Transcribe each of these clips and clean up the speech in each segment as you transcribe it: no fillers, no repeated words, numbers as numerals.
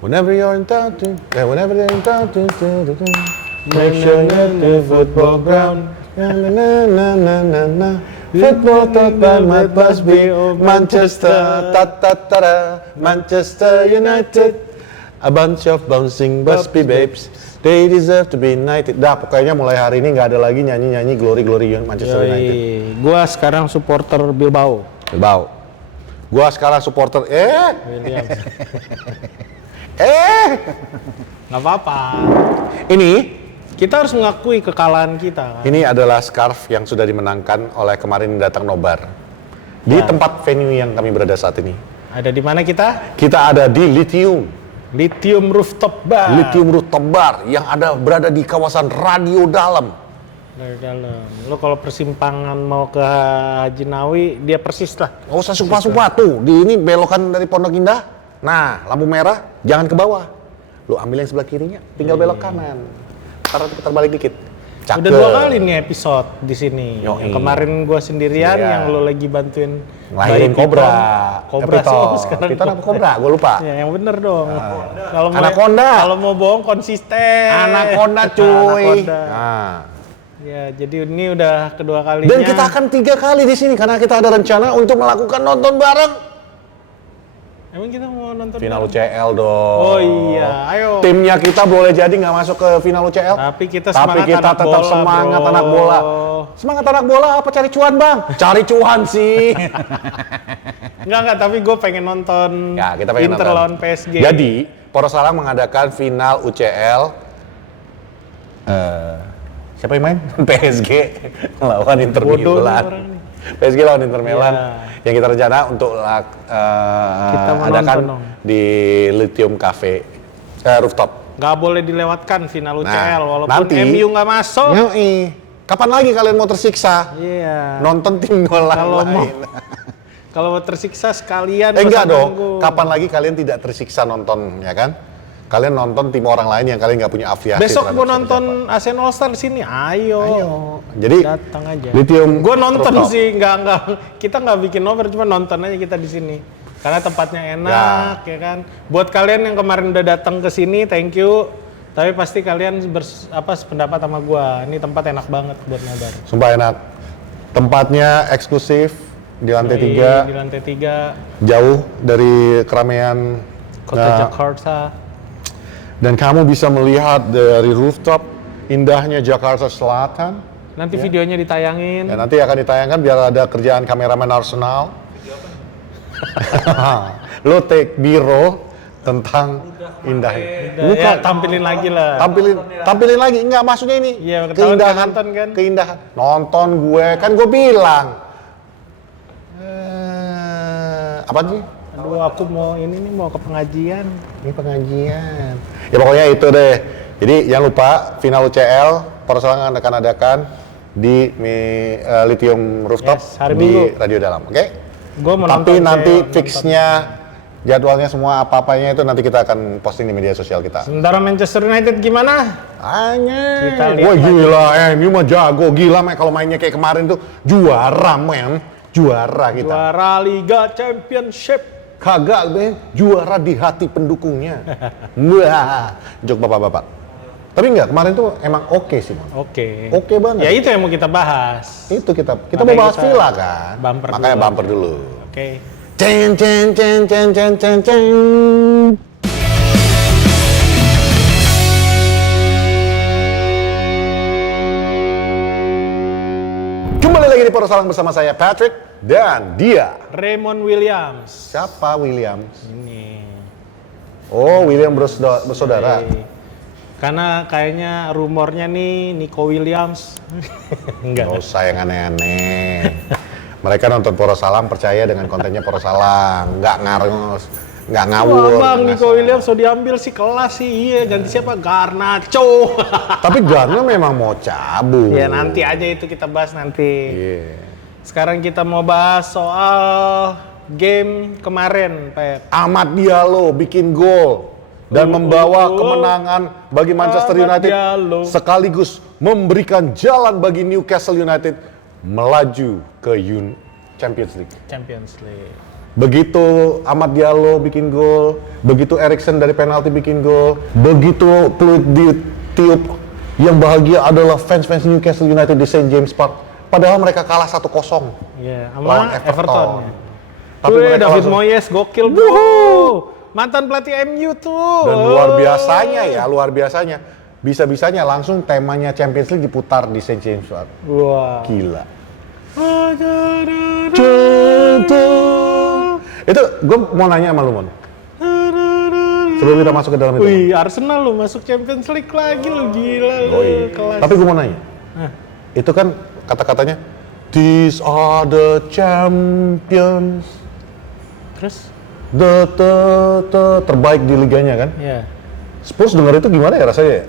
Whenever you're in town, whenever you're in town, make sure you're the football ground. Na na na na na na. Football tournament must be Manchester, ta ta ta ta, Manchester United. A bunch of bouncing busby babes. They deserve to be united. Dah, pokoknya mulai hari ini nggak ada lagi nyanyi-nyanyi glory-glory Manchester United. Gua sekarang supporter Bilbao. Gua sekarang supporter Williams. Nggak apa-apa. Ini kita harus mengakui kekalahan kita. Kan? Ini adalah scarf yang sudah dimenangkan oleh kemarin datang nobar di tempat venue yang kami berada saat ini. Ada di mana kita? Kita ada di Lithium Rooftop Bar. Lithium Rooftop Bar yang berada di kawasan Radio Dalam. Lo kalau persimpangan mau ke Haji Nawi, dia persis lah. Nggak usah sumpah-sumpah tuh. Di ini belokan dari Pondok Indah. Nah, lampu merah, jangan ke bawah. Lo ambil yang sebelah kirinya, tinggal belok kanan. Ntar putar balik dikit. Cakep. Udah 2 kali nih episode di sini. Yang kemarin gua sendirian, yang lo lagi bantuin ngelahirin kobra. Kobra sih sekarang. Piton apa kobra? Gua lupa. Ya, yang bener dong. Anaconda. Kalau mau bohong konsisten. Anaconda cuy. Nah. Ya, jadi ini udah kedua kalinya. Dan kita akan 3 kali di sini karena kita ada rencana untuk melakukan nonton bareng. Emang kita mau nonton final bareng? UCL dong. Oh iya, ayo. Timnya kita boleh jadi nggak masuk ke final UCL. Tapi kita tetap semangat anak bola. Semangat anak bola apa cari cuan bang? Cari cuan sih. Enggak, tapi gue pengen nonton ya, kita pengen Inter nonton lawan PSG. Jadi, Porosalang mengadakan final UCL. Siapa yang main? PSG lawan Inter Milan. PSG lawan Inter Milan. Yang kita rencana untuk kita adakan di Lithium Cafe Rooftop. Nggak boleh dilewatkan final UCL walaupun nanti, MU nggak masuk. Kapan lagi kalian mau tersiksa? Iya. Nonton tim lain. Kalau mau tersiksa sekalian. Enggak dong. Kapan lagi kalian tidak tersiksa nonton, ya kan? Kalian nonton tim orang lain yang kalian nggak punya afiliasi. Besok gue nonton ASEAN All Star di sini. Ayo. Jadi datang aja. Lithium. Gue nonton sih, nggak. Kita nggak bikin over, cuma nonton aja kita di sini. Karena tempatnya enak, ya kan. Buat kalian yang kemarin udah datang ke sini, thank you. Tapi pasti kalian sependapat sama gue. Ini tempat enak banget buat nobar. Sumpah enak. Tempatnya eksklusif di lantai 3. Di lantai 3. Jauh dari keramaian kota Jakarta. Dan kamu bisa melihat dari rooftop indahnya Jakarta Selatan. Nanti videonya ditayangin. Ya, nanti akan ditayangkan biar ada kerjaan kameramen Arsenal. Lo take B-roll tentang indahnya. Bukan, ya, tampilin lagi lah. Tampilin lagi. Enggak, maksudnya ini keindahan. Nonton kan? Keindahan. Nonton gue bilang. Apa sih? Aduh, aku mau ke pengajian. Ini pengajian. Ya pokoknya itu deh. Jadi jangan lupa final UCL Porosalang akan adakan di Lithium Rooftop di Radio Dalam, oke? Tapi nanti fixnya, jadwalnya semua apa-apanya itu nanti kita akan posting di media sosial kita. Sementara Manchester United gimana? Wah gila, MU mah jago, gila kalau mainnya kayak kemarin tuh juara juara kita. Juara Liga Championship. Kagak juara di hati pendukungnya. Wah, jok bapak-bapak. Tapi enggak, kemarin tuh emang oke sih. Oke banget. Ya itu yang mau kita bahas. Itu kita mau bahas Villa kan. Makanya bumper dulu. Oke. Ceng. Kembali lagi di Porosalang bersama saya Patrick. Dan dia Raymond Williams. Siapa Williams? Ini. Oh, William bersaudara. Karena kayaknya rumornya nih Nico Williams. Enggak usah yang aneh-aneh. Mereka nonton Porosalang percaya dengan kontennya Porosalang, nggak ngawur. Bang Nico Williams so diambil sih kelas sih. Iya, ganti siapa? Garnacho. Tapi Garna memang mau cabut. Ya nanti aja itu kita bahas nanti. Yeah. Sekarang kita mau bahas soal game kemarin, Pep. Amad Diallo bikin gol dan membawa kemenangan bagi Manchester United sekaligus memberikan jalan bagi Newcastle United melaju ke Champions League. begitu Amad Diallo bikin gol, begitu Eriksen dari penalti bikin gol, begitu peluit ditiup, yang bahagia adalah fans-fans Newcastle United di St. James Park. Padahal mereka kalah 1-0 Iya, lawan sama Everton. Tapi mereka David langsung- Moyes gokil bro. Mantan pelatih MU tuh. Dan luar biasanya, bisa-bisanya langsung temanya Champions League diputar di St. James Park. Wah. Gila. Itu gue mau nanya sama lu, Mon. Sebelum kita masuk ke dalam itu. Wih, Arsenal lu masuk Champions League lagi lu, gila lu. Oh, iya. Kelas. Tapi gue mau nanya. Itu kan kata-katanya these are the champions. Terus? Terbaik di liganya kan? Ya. Spurs denger itu gimana ya rasanya ya?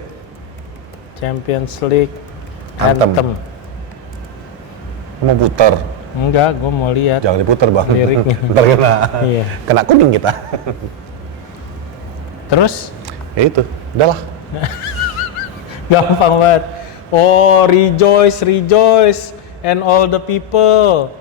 Champions League Anthem. Anthem. Mau putar. Enggak, gue mau lihat. Jangan diputar, Bang. Liriknya. Ntar kena. Iya. Kena kuning kita. Terus? Ya itu. Udahlah. Gampang banget. Oh, rejoice, rejoice, and all the people.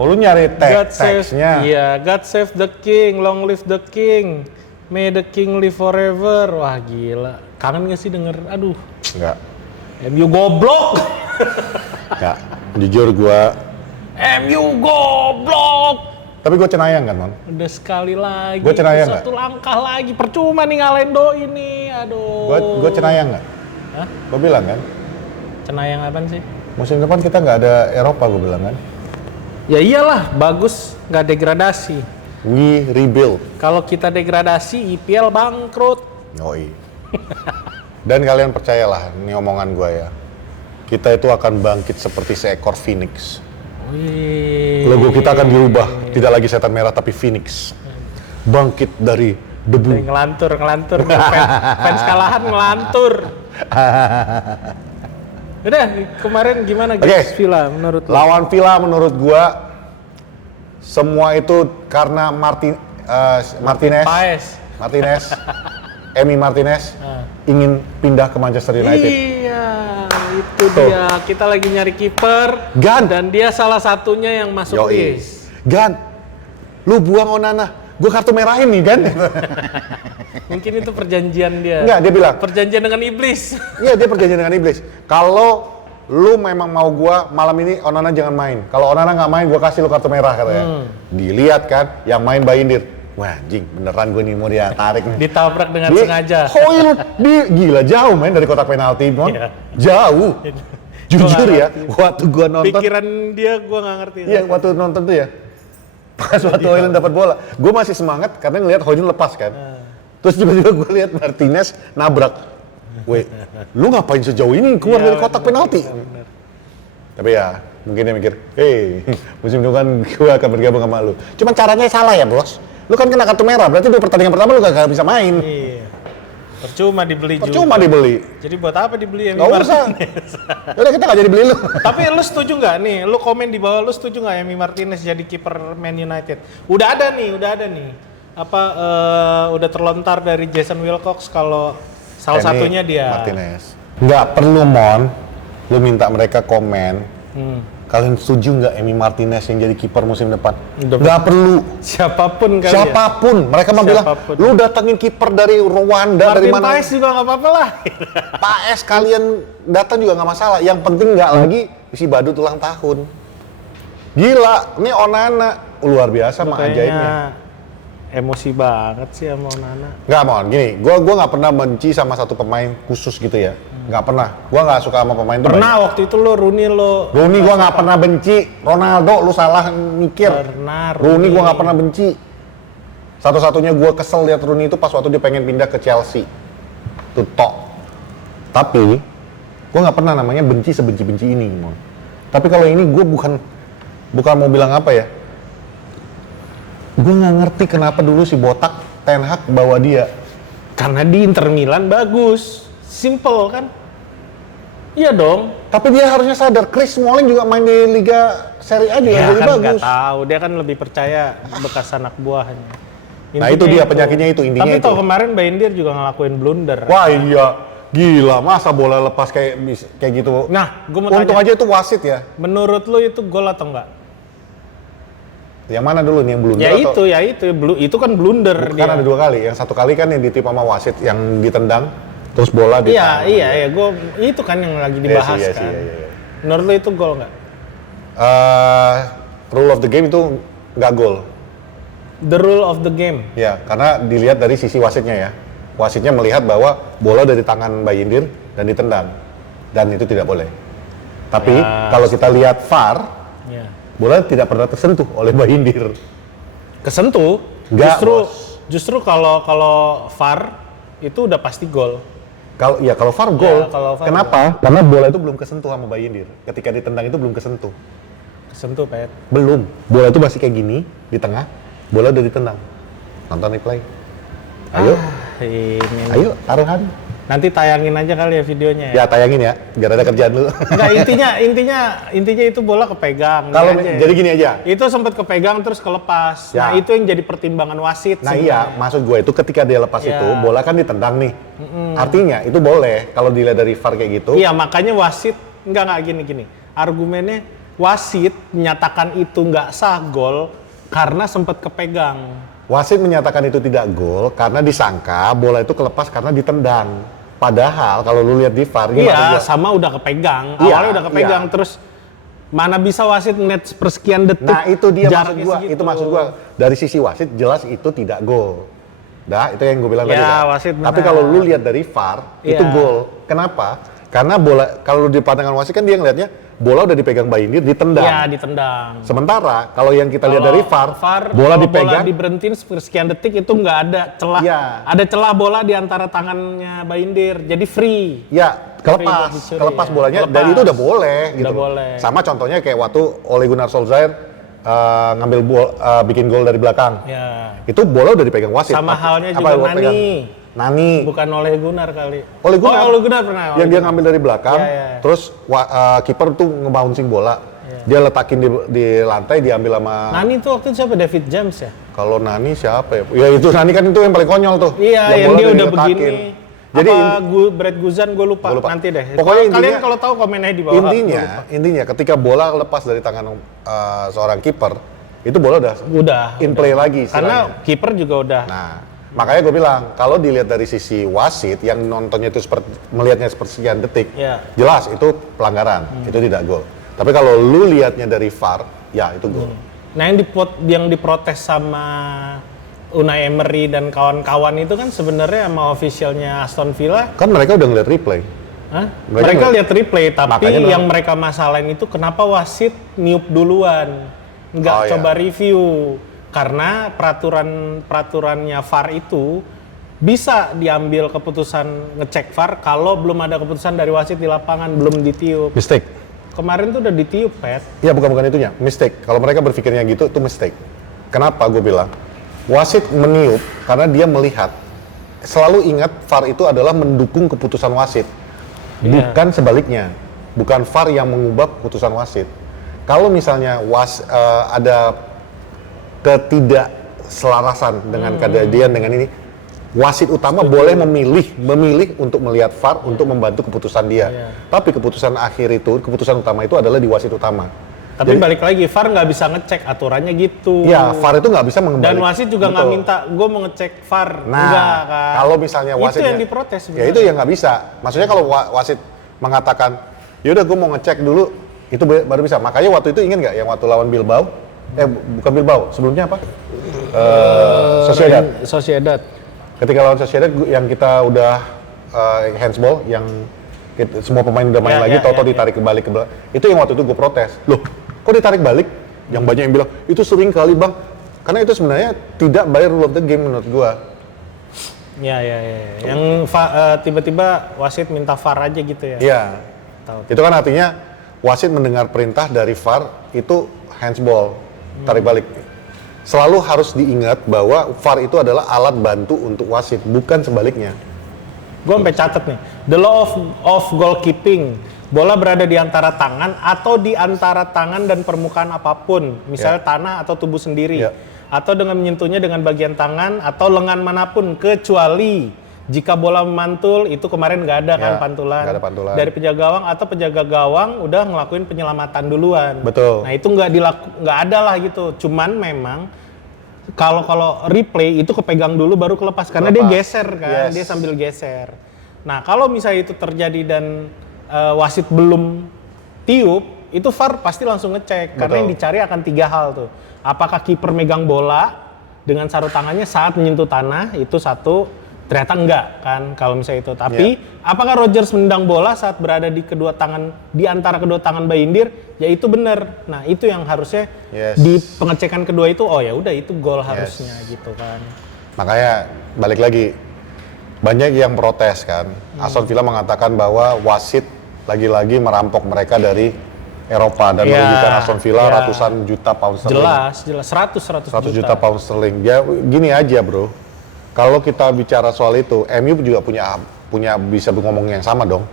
Oh, lu nyari God save, teksnya. iya, God save the king, long live the king, may the king live forever. Wah gila, kangen gak sih denger? Aduh, Enggak. MU goblok. Enggak. Jujur gua. MU goblok. Tapi gua cenayang kan, Mon. Udah sekali lagi. Gua cenayang satu langkah lagi. Percuma nih ngalahin doi ini. Aduh. Gua cenayang nggak? Hah? Gua bilang kan, Cenayang apaan sih? musim depan kita nggak ada Eropa, gua bilang kan. Ya iyalah, bagus nggak degradasi. We rebuild. Kalau kita degradasi, IPL bangkrut. Yoi. Dan kalian percayalah, ini omongan gua ya. Kita itu akan bangkit seperti seekor phoenix. Wih. Logo kita akan dirubah, tidak lagi setan merah tapi phoenix. Bangkit dari debu. Ngelantur. Fans kalahan ngelantur. Udah, kemarin gimana guys Villa menurut lo? Lawan Villa menurut gua semua itu karena Martinez, Emi Martinez ingin pindah ke Manchester United. Iya, itu Tuh. dia. Kita lagi nyari kiper dan dia salah satunya yang masuk Yoi. list. Gan, lu buang Onana, gua kartu merahin nih Gan. Mungkin itu perjanjian dia. Enggak, dia bilang. Perjanjian dengan iblis. Iya, dia perjanjian dengan iblis. Kalau lu memang mau gua malam ini Onana jangan main. Kalau Onana nggak main, gua kasih lu kartu merah katanya. Dilihat kan, yang main Bayindir. Wah, jing, beneran gue nih mau dia tarik nih. Ditabrak dengan Dia sengaja. Hoil, dia gila jauh main dari kotak penalti, Mon. Iya. Jauh. Jujur Gua ya, nggak waktu gua nonton, Pikiran dia gua nggak ngerti. iya waktu nonton tuh ya, pas waktu Hoyland dapat bola, gue masih semangat karena ngelihat Hoyland lepas kan. Terus tiba-tiba gue lihat Martinez nabrak. Weh, lu ngapain sejauh ini keluar Iya, dari kotak penalti? bener. Tapi ya, mungkin dia mikir, hey, musim depan gue akan bergabung sama lu. Cuman caranya salah ya, Bos. Lu kan kena kartu merah, berarti di pertandingan pertama lu gak bisa main. Iya. Percuma dibeli Percuma juga. dibeli. Jadi buat apa dibeli Emi Gak usah. Martinez? Udah kita gak jadi beli lu. Tapi lu setuju nggak nih? Lu komen di bawah, lu setuju nggak Emi Martinez jadi kiper Man United? Udah ada nih. Apa udah terlontar dari Jason Wilcox kalau salah Emi satunya dia. Martinez. Nggak perlu, Mon. Lu minta mereka komen. Kalian setuju nggak Emi Martinez yang jadi kiper musim depan? Nggak perlu. Siapapun kali Siapapun. Mereka mau bilang, Siapapun. lu datangin kiper dari Rwanda, dari Martin mana? Paes juga nggak apa-apa lah. Paes kalian datang juga nggak masalah. Yang penting nggak lagi si badut ulang tahun. Gila, ini Onana luar biasa mah ajaibnya. Kayaknya emosi banget sih sama Onana. Nggak, Mon, gini, gua nggak pernah benci sama satu pemain khusus gitu ya. Nggak pernah. Gua nggak suka sama pemain tuh Pernah waktu itu lo Rooney Rooney gua nggak pernah benci. Ronaldo lu salah mikir. Pernah, Rooney gua nggak pernah benci. Satu-satunya gua kesel lihat Rooney itu pas waktu dia pengen pindah ke Chelsea. Tuh tok. Tapi gua nggak pernah namanya benci sebenci-benci ini, Mon. Tapi kalau ini gua bukan mau bilang apa ya. Gua nggak ngerti kenapa dulu si botak Ten Hag bawa dia. Karena di Inter Milan bagus. Simple kan? Iya dong. Tapi dia harusnya sadar, Chris Smalling juga main di Liga Serie A juga Ya jadi kan nggak bagus. tahu, dia kan lebih percaya bekas anak buahnya. Nah, itu dia penyakitnya itu, intinya Tapi itu. tau kemarin Bayindir juga ngelakuin blunder. Wah iya, gila masa bola lepas kayak gitu. Nah, gue mau Untung tanya, aja itu wasit ya. menurut lo itu gol atau enggak? Yang mana dulu nih, yang blunder atau? Itu kan blunder Kan ada 2 kali. Yang 1 kali kan yang ditip sama wasit yang ditendang terus bola di tangan. Iya, itu kan yang lagi dibahas kan. Iya. Menurut lo itu gol nggak? Rule of the game itu nggak gol. The rule of the game. Ya, karena dilihat dari sisi wasitnya ya. Wasitnya melihat bahwa bola dari tangan Bayindir dan ditendang. Dan itu tidak boleh. Tapi kalau kita lihat VAR, bola tidak pernah tersentuh oleh Bayindir. Kesentuh? Nggak, justru kalau VAR itu udah pasti gol. Kalau VAR gol. Kalau VAR kenapa? Karena bola itu belum kesentuh sama Bayindir. Ketika ditendang itu belum kesentuh. Kesentuh, Pet. Belum. Bola itu masih kayak gini di tengah. Bola udah ditendang. Nonton replay. Ayo. Ayo, taruhan. Nanti tayangin aja kali ya videonya ya. Ya, tayangin ya, biar ada kerjaan dulu. Enggak, intinya itu bola kepegang. Kalau jadi gini aja. Itu sempat kepegang terus kelepas. Ya. Nah, itu yang jadi pertimbangan wasit. Nah iya, maksud gue itu ketika dia lepas itu, bola kan ditendang nih. Artinya itu boleh kalau dilihat dari VAR kayak gitu. Iya, makanya wasit enggak gini. Argumennya wasit menyatakan itu nggak sah gol karena sempat kepegang. Wasit menyatakan itu tidak gol karena disangka bola itu kelepas karena ditendang. Padahal kalau lu lihat di VAR sama udah kepegang. Awalnya udah kepegang terus mana bisa wasit ngeliat persekian detik. Nah, itu dia maksud gua. Segitu. Itu maksud gua. Dari sisi wasit jelas itu tidak gol. Itu yang gue bilang tadi kan. Wasit benar. Tapi kalau lu lihat dari VAR itu gol. Kenapa? Karena bola kalau di pandangan wasit kan dia ngelihatnya bola udah dipegang Bayindir, ditendang. Iya, ditendang. Sementara kalau yang kita lihat dari VAR bola dipegang, bola diberhentiin sekian detik itu nggak ada celah. Ya. Ada celah bola di antara tangannya Bayindir, jadi free. Ya, kelepas bolanya dan itu udah boleh gitu. Udah boleh. Sama contohnya kayak waktu Ole Gunnar Solskjaer ngambil bikin gol dari belakang. Ya. Itu bola udah dipegang wasit. Sama halnya juga Nani. Bukan Ole Gunnar kali. Ole Gunnar pernah. Yang dia ngambil dari belakang, terus kiper tuh ngebouncing bola. Dia letakin di lantai, diambil sama... Nani tuh waktu itu siapa? David James ya? Kalau Nani siapa ya? Ya itu Nani kan itu yang paling konyol tuh. Iya, yang dia udah diletakin. begini. Jadi Brad Guzan gue lupa. Nanti deh. Pokoknya kalian kalau tahu komen aja di bawah. Intinya ketika bola lepas dari tangan seorang kiper, itu bola udah in play lagi. Karena kiper juga udah. Nah, makanya gue bilang kalau dilihat dari sisi wasit yang nontonnya itu melihatnya sekian detik, jelas itu pelanggaran, itu tidak gol. Tapi kalau lu lihatnya dari VAR, ya itu gol. Nah, yang diprotes sama Unai Emery dan kawan-kawan itu kan sebenarnya sama officialnya Aston Villa. Kan mereka udah ngeliat replay. Mereka lihat replay, tapi yang mereka masalahin itu kenapa wasit niup duluan, nggak coba review. Karena peraturannya VAR itu bisa diambil keputusan ngecek VAR kalau belum ada keputusan dari wasit di lapangan, belum ditiup. Mistake. Kemarin tuh udah ditiup, Pet. Iya, bukan itunya. Mistake. Kalau mereka berpikirnya gitu, itu mistake. Kenapa gue bilang? Wasit meniup karena dia melihat. Selalu ingat VAR itu adalah mendukung keputusan wasit. Bukan sebaliknya. Bukan VAR yang mengubah keputusan wasit. Kalau misalnya ada ketidakselarasan dengan kejadian dengan ini, wasit utama boleh memilih untuk melihat VAR untuk membantu keputusan dia. Tapi keputusan utama itu adalah di wasit utama. Tapi balik lagi, VAR nggak bisa ngecek aturannya gitu. Iya, VAR itu nggak bisa mengembalikan. Dan wasit juga nggak minta, gue mau ngecek VAR. Nah, enggak, kan. Kalau misalnya wasitnya, itu yang diprotes sebenarnya. Ya itu yang nggak bisa. Maksudnya kalau wasit mengatakan, yaudah gue mau ngecek dulu, itu baru bisa. Makanya waktu itu ingin nggak yang waktu lawan Bilbao? Bukan Bilbao, sebelumnya apa? Sociedad. Ketika lawan Sociedad yang kita udah handsball, yang semua pemain udah main lagi, Toto ditarik kembali ke belakang. Itu yang waktu itu gue protes. Loh, kok ditarik balik? Yang banyak yang bilang, itu sering kali bang. Karena itu sebenarnya tidak by rule of the game menurut gue. Ya. Yang tiba-tiba wasit minta VAR aja gitu ya? Iya. Itu kan artinya wasit mendengar perintah dari VAR itu handsball, tarik balik. Selalu harus diingat bahwa VAR itu adalah alat bantu untuk wasit, bukan sebaliknya. Gue sampai catat nih, the law of goalkeeping, bola berada di antara tangan atau di antara tangan dan permukaan apapun, misalnya tanah atau tubuh sendiri, atau dengan menyentuhnya dengan bagian tangan atau lengan manapun, kecuali jika bola memantul itu kemarin nggak ada kan pantulan. Nggak ada pantulan. Dari penjaga gawang atau penjaga gawang udah ngelakuin penyelamatan duluan. Betul. Nah itu nggak ada lah gitu. Cuman memang kalau replay itu kepegang dulu baru kelepas karena dia geser kan, dia sambil geser. Nah kalau misalnya itu terjadi dan wasit belum tiup, itu VAR pasti langsung ngecek. Karena yang dicari akan 3 hal tuh. Apakah kiper megang bola dengan sarung tangannya saat menyentuh tanah, itu satu. Ternyata enggak kan kalau misalnya itu. Tapi apakah Rodgers menendang bola saat berada di antara kedua tangan Bayindir? Ya itu benar. Nah itu yang harusnya di pengecekan kedua itu, oh ya udah itu gol harusnya gitu kan. Makanya balik lagi, banyak yang protes kan. Aston Villa mengatakan bahwa wasit lagi-lagi merampok mereka dari Eropa dan merugikan Aston Villa ratusan juta pound sterling. Jelas 100 juta pound sterling. Ya gini aja bro, kalau kita bicara soal itu, MU juga punya bisa ngomong yang sama dong.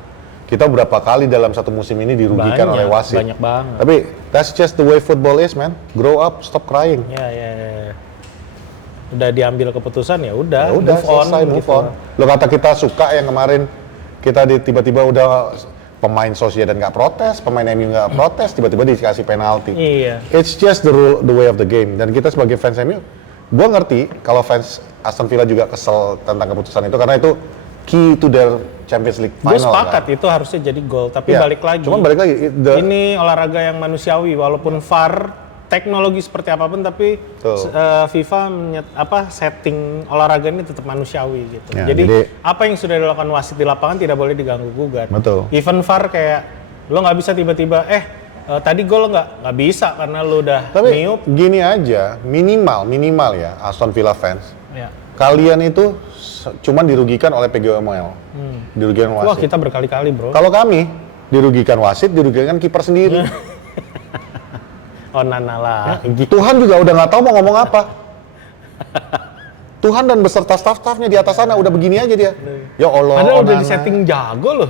Kita berapa kali dalam satu musim ini dirugikan oleh wasit. Banyak banget. Tapi that's just the way football is, man. Grow up, stop crying. Ya. Udah diambil keputusan ya udah move on. Lo kata kita suka yang kemarin kita tiba-tiba udah pemain Sociedad nggak protes, pemain MU nggak protes, tiba-tiba dikasih penalti. Iya. It's just the way of the game. Dan kita sebagai fans MU, gue ngerti kalau fans Aston Villa juga kesel tentang keputusan itu karena itu key to their Champions League final. Gue sepakat itu harusnya jadi gol, tapi balik lagi. Cuman balik lagi. Ini olahraga yang manusiawi, walaupun VAR teknologi seperti apapun, tapi FIFA setting olahraga ini tetap manusiawi gitu. Ya, jadi apa yang sudah dilakukan wasit di lapangan tidak boleh diganggu gugat. Betul. Even VAR kayak lo nggak bisa tiba-tiba tadi gol nggak bisa karena lo udah niup. Gini aja, minimal ya Aston Villa fans. Ya. Kalian itu cuman dirugikan oleh PGMOL. Dirugikan wasit. Wah, kita berkali-kali, bro. Kalau kami dirugikan wasit, dirugikan kiper sendiri. Oh, Nana lah. Tuhan juga udah nggak tahu mau ngomong apa. Tuhan dan beserta staff-staffnya di atas sana udah begini aja dia. Ya Allah. Padahal udah di-setting jago loh.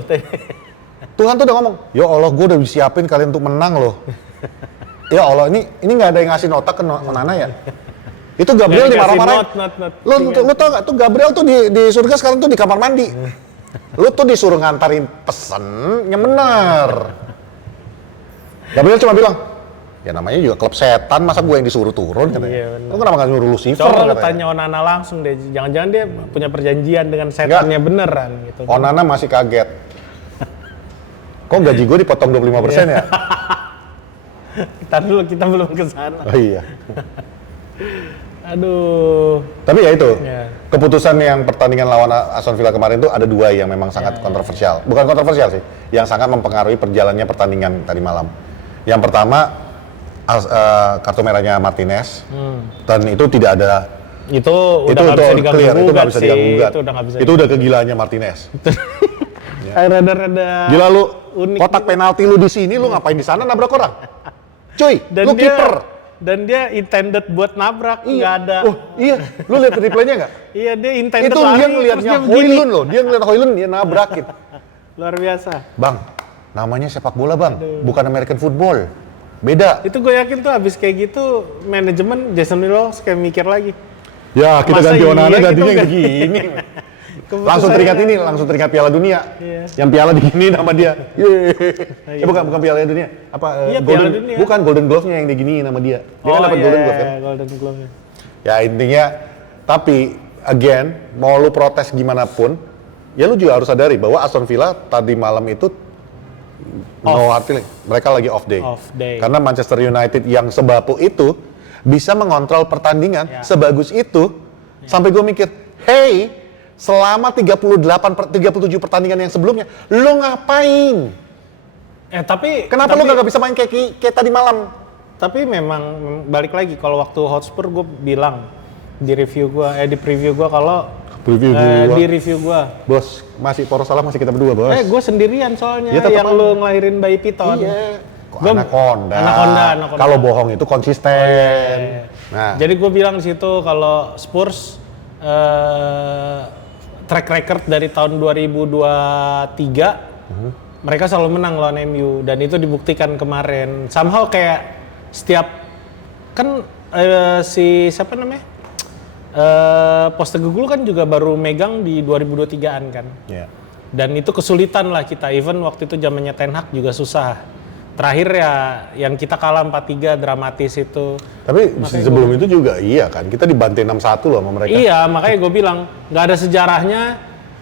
Tuhan tuh udah ngomong, ya Allah, gue udah disiapin kalian untuk menang loh. Ya Allah, ini nggak ada yang ngasih nota ke Nana ya. Itu Gabriel dimarah-marahin. Lu tau gak, tuh Gabriel tuh di surga sekarang tuh di kamar mandi. Lu tuh disuruh ngantarin pesen, yang bener. Gabriel cuma bilang, ya namanya juga klub setan, masa gue yang disuruh turun katanya. Iya, lu kenapa gak nyuruh Lucifer? Coba lu tanya Onana langsung deh, jangan-jangan dia punya perjanjian dengan setannya beneran gitu. Onana masih kaget. Kok gaji gue dipotong 25% ya? Ntar dulu, kita belum kesana. Oh iya. Aduh. Tapi ya itu, keputusan yang pertandingan lawan Aston Villa kemarin tuh ada 2 yang memang sangat kontroversial. Bukan kontroversial sih, yang sangat mempengaruhi perjalannya pertandingan tadi malam. Yang pertama, kartu merahnya Martinez, dan itu tidak ada. Itu udah nggak bisa diganggu-gugat sih. Itu udah kegilaannya Martinez. Rada-rada gila lu, unik kotak gitu. penalti lu di sini, lu ngapain di sana nabrak orang? Cuy, lu kiper. Dan dia intended buat nabrak, nggak ada. Oh iya, lu lihat replaynya nggak? Iya, dia intended itu lari. Itu dia ngeliatnya Højlund loh, dia ngeliat Højlund, dia nabrakin. Luar biasa. Bang, namanya sepak bola bang, bukan American football. Beda. Itu gue yakin tuh abis kayak gitu, manajemen Jason Willows kayak mikir lagi. Ya, kita ganti Onana, gantinya yang begini. Langsung teringat Piala Dunia. Yang piala digini nama dia. Bukan Piala Dunia. Apa? Iya, Piala Dunia. Bukan Golden Glove-nya yang digini nama dia. Dia kan dapat Golden Glove kan? Golden Glove-nya. Ya intinya, tapi again, mau lu protes gimana pun, ya lu juga harus sadari bahwa Aston Villa tadi malam itu no hard feeling. Mereka lagi off day. Karena Manchester United yang sebapu itu bisa mengontrol pertandingan sebagus itu, sampai gue mikir, hey, selama 37 pertandingan yang sebelumnya, lu ngapain? Tapi kenapa lu gak bisa main kayak tadi malam? Tapi memang balik lagi, kalau waktu Hotspur gue bilang di review gue, di preview gue kalau di review gue, bos, masih poros salah masih kita berdua bos. Gue sendirian soalnya yang lu ngelahirin bayi piton. Iya. Anaconda. Kalau bohong itu konsisten. Nah, jadi gue bilang di situ kalau Spurs track record dari tahun 2023 mereka selalu menang lawan MU dan itu dibuktikan kemarin. Somehow kayak setiap kan siapa namanya? Postecoglou kan juga baru megang di 2023an kan. Ya. Dan itu kesulitan lah kita, even waktu itu zamannya Ten Hag juga susah. Terakhir ya yang kita kalah 4-3 dramatis itu. Tapi sebelum itu juga iya kan, kita dibantai 6-1 loh sama mereka. Iya, makanya gue bilang nggak ada sejarahnya.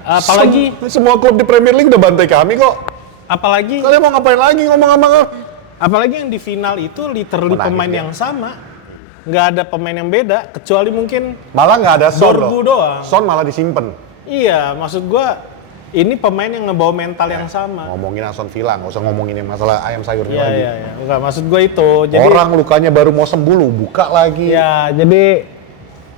Apalagi semua klub di Premier League udah bantai kami kok. apalagi Kalian mau ngapain lagi ngomong-ngomong? apalagi yang di final itu literally Menangis pemain dia. yang sama. Nggak ada pemain yang beda, kecuali mungkin Malah nggak ada Son Dorgu loh. doang. Son malah disimpan. iya, maksud gue ini pemain yang ngebawa mental yang sama. Ngomongin Aston Villa, nggak usah ngomongin yang masalah ayam sayurnya Iya, lagi. iya, iya. Enggak, maksud gue itu. Jadi Orang lukanya baru mau sembuh lu, buka lagi. ya, jadi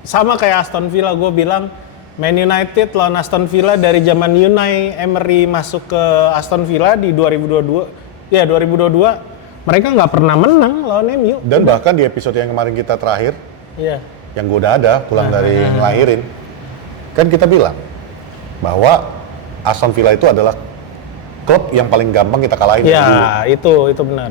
sama kayak Aston Villa, gue bilang Man United lawan Aston Villa dari zaman Unai Emery masuk ke Aston Villa di 2022. Ya, 2022 mereka nggak pernah menang lawan MU. Dan bahkan di episode yang kemarin kita terakhir, Iya. yang gue udah ada pulang dari ngelahirin, kan kita bilang bahwa Aston Villa itu adalah klub yang paling gampang kita kalahin. dari dulu. Ya, itu benar.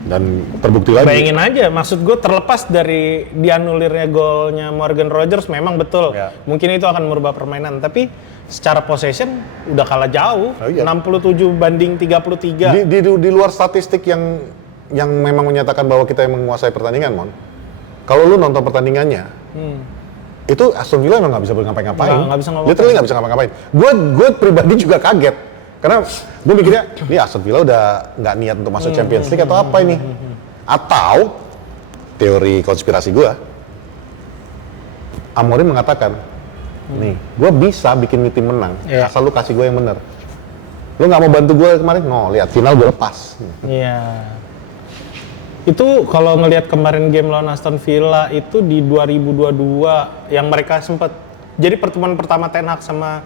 Dan terbukti lagi. Bayangin aja, maksud gue terlepas dari dianulirnya golnya Morgan Rogers, memang betul. Ya. Mungkin itu akan merubah permainan, tapi secara possession udah kalah jauh. Oh, iya. 67 banding 33. Di luar statistik yang memang menyatakan bahwa kita yang menguasai pertandingan, Mon. Kalau lu nonton pertandingannya, itu Aston Villa emang nggak bisa ngapa-ngapain. Nggak bisa ngapa-ngapain. Literally nggak bisa ngapa-ngapain. Gue pribadi juga kaget. Karena gue mikirnya, ini Aston Villa udah nggak niat untuk masuk Champions League atau apa ini? Atau, teori konspirasi gue, Amorim mengatakan, nih, gue bisa bikin tim menang, Iya. asal lu kasih gue yang bener. Lu nggak mau bantu gue kemarin? Lihat, final gue lepas. Iya. Itu kalau ngelihat kemarin game lawan Aston Villa itu di 2022 yang mereka sempat jadi pertemuan pertama Ten Hag sama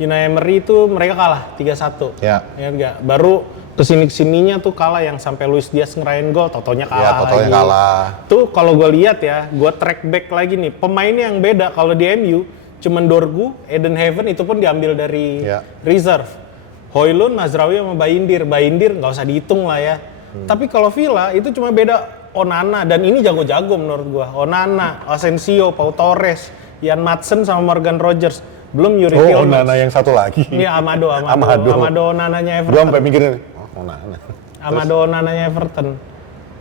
Unai Emery itu mereka kalah 3-1. Ya. Ya enggak. Baru kesininya tuh kalah yang sampai Luis Diaz ngerayain gol, totonya kalah. Ya, totalnya lagi. kalah. Tuh kalau gue lihat ya, gue track back lagi nih. Pemainnya yang beda kalau di MU cuman Dorgu, Eden Haven itu pun diambil dari Ya. reserve. Højlund, Mazraoui sama Bayindir nggak usah dihitung lah ya. Tapi kalau Villa itu cuma beda Onana dan ini jago-jago menurut gua. Onana, Asensio, Pau Torres, Ian Maatsen sama Morgan Rogers. Belum Yuri Tillmans. Onana yang satu lagi. Ini Amado Onananya Gue Everton. sampai mikirin, Onana. Amado Onananya Everton.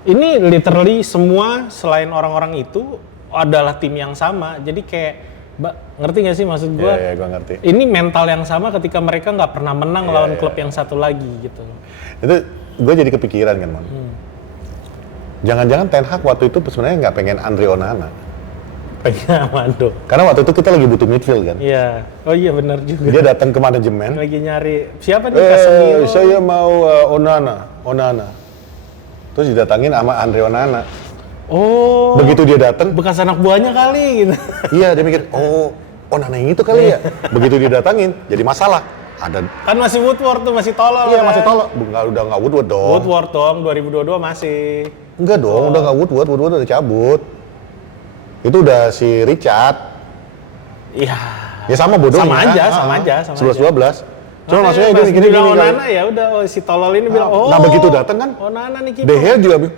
Ini literally semua selain orang-orang itu adalah tim yang sama. Jadi kayak ngerti nggak sih maksud gua? Iya, gue ngerti. Ini mental yang sama ketika mereka nggak pernah menang lawan klub yang satu lagi gitu. Itu gue jadi kepikiran kan, Mon. Jangan-jangan Ten Hag waktu itu sebenarnya nggak pengen Andre Onana. Pengen Amado. Karena waktu itu kita lagi butuh midfield kan. Iya. Oh iya benar juga. Dia datang ke manajemen. Lagi nyari siapa nih Casemiro? Saya mau Onana. Terus didatangin sama Andre Onana. Oh. Begitu dia datang, Bekas anak buahnya kali gitu. iya dia mikir, Onana yang itu kali ya. Begitu didatangin, jadi masalah. Ada, Kan masih Woodward tuh masih tolol. iya kan? masih tolak. Udah nggak Woodward dong. Woodward dong 2022 masih. Enggak dong, udah nggak Woodward udah cabut. Itu udah si Richard. Iya. Ya sama bodohnya. Sama aja. 11-12. Cuma maksudnya Makanya dia pas gini bilang kali. Onana ya udah si tolol ini bilang Nah begitu datang kan, Onana nih De kiper. Gea juga bilang,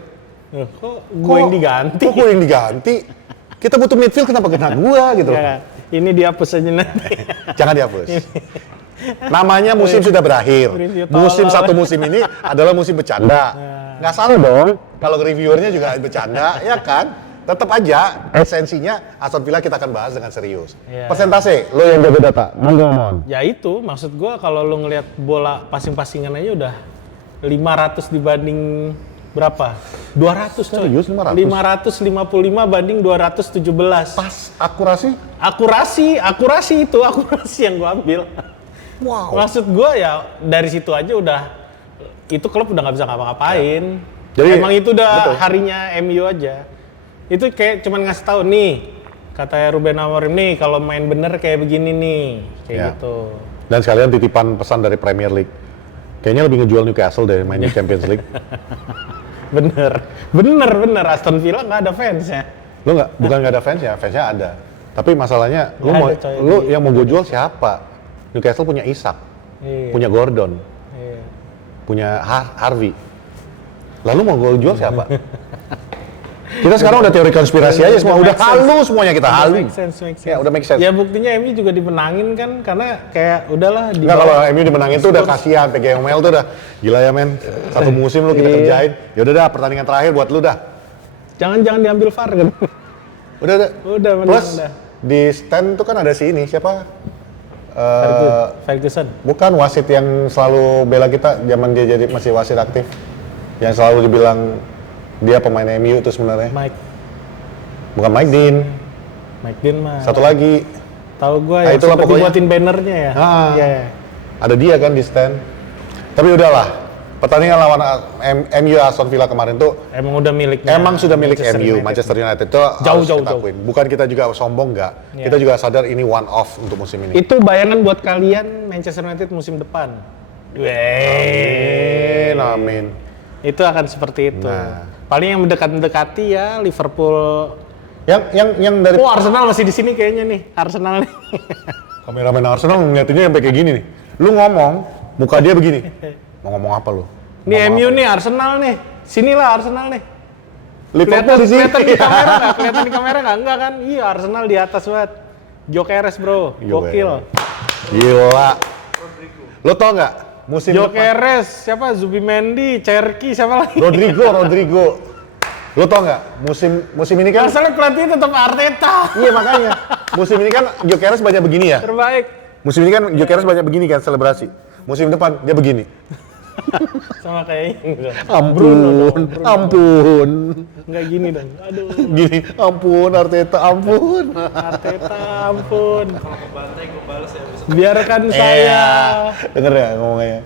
Kok gue yang diganti? Kok gue yang diganti? Kita butuh midfield, kenapa kena gua gitu. Ya, ini dihapus aja nanti. Jangan dihapus. Namanya musim sudah berakhir. Review Musim tolol. satu musim ini adalah musim bercanda. Nggak salah dong. Kalau reviewernya juga bercanda, ya kan? Tetap aja esensinya Aston Villa kita akan bahas dengan serius. Iya. Persentase, lo yang jaga data. Monggo, Mon. Ya itu maksud gua kalau lu ngelihat bola passing-passingan aja udah 500 dibanding berapa? 200 coy. Serius, 500? 555 banding 217. Pas akurasi? Akurasi yang gua ambil. Wow. Maksud gua ya dari situ aja udah itu klub udah nggak bisa ngapa-ngapain. Jadi, emang itu udah betul. harinya MU aja. Itu kayak cuman ngasih tahu nih kata Ruben Amorim nih kalau main bener kayak begini nih kayak Ya. gitu. Dan sekalian titipan pesan dari Premier League. Kayaknya lebih ngejual Newcastle dari main di Champions League. Bener Aston Villa nggak ada fansnya. Lu bukan nggak ada fansnya ada. Tapi masalahnya, Nggak ada, coy. lu yang mau gue jual siapa? Newcastle punya Isak, Iya. punya Gordon, Iya. punya Harvey. Lalu mau gue jual siapa? Kita sekarang udah teori konspirasi aja semua, udah make sense. halu semuanya kita halu. Make sense. Ya udah make sense. Ya buktinya MU juga dimenangin kan karena kayak udahlah di Enggak, kalau bawah. MU dimenangin tuh udah kasihan, PGML tuh udah gila ya men. Satu musim lu kita Iya. kerjain. Ya udah dah, pertandingan terakhir buat lu dah. Jangan diambil VAR kan. Udah. Udah, mending Plus udah. di stand tuh kan ada si ini siapa? Ferguson. Bukan wasit yang selalu bela kita zaman dia jadi masih wasit aktif. Yang selalu dibilang dia pemain MU itu sebenarnya. Bukan Mike Dean. Mike Dean mah. Satu lagi. Tahu gua Ah, yang itulah sempat pokoknya. dibuatin bannernya ya. Ah. Iya. Ada dia kan di stand. Tapi udahlah. Pertandingan lawan MU Aston Villa kemarin tuh Emang udah miliknya. emang sudah milik Manchester MU, United. Manchester United itu harus Jauh. kita akuin. Bukan kita juga sombong nggak, Iya. kita juga sadar ini one off untuk musim ini. Itu bayangan buat kalian Manchester United musim depan. Amin. Itu akan seperti itu. Nah. Paling yang mendekati ya Liverpool. Yang dari Oh, Arsenal masih di sini kayaknya nih. Arsenal nih. kameramen Arsenal ngeliatinnya sampai kayak gini nih. Lu ngomong, muka dia begini. Mau ngomong apa lu? Nih Ngomong MU apa? nih Arsenal nih. Sinilah Arsenal nih. Liverpool di sini. Kelihatan di kamera nggak? Kelihatan di kamera nggak? Enggak kan? Iya Arsenal di atas banget. Jokeres bro, gokil. Gila. Lu tau nggak? Musim depan. Jokeres, siapa? Zubimendi, Cherki, siapa lagi? Rodrigo. Lu tau nggak? Musim ini kan? Arsenal pelatihnya tetap Arteta. Iya makanya. Musim ini kan Gyökeres banyak begini ya. Terbaik. Musim ini kan Gyökeres banyak begini kan selebrasi. Musim depan dia begini. Sama kayak Ampun. Enggak gini dong. Aduh, Gini, ampun Arteta, ampun. Arteta ampun. Biarkan saya. Denger ya ngomongnya.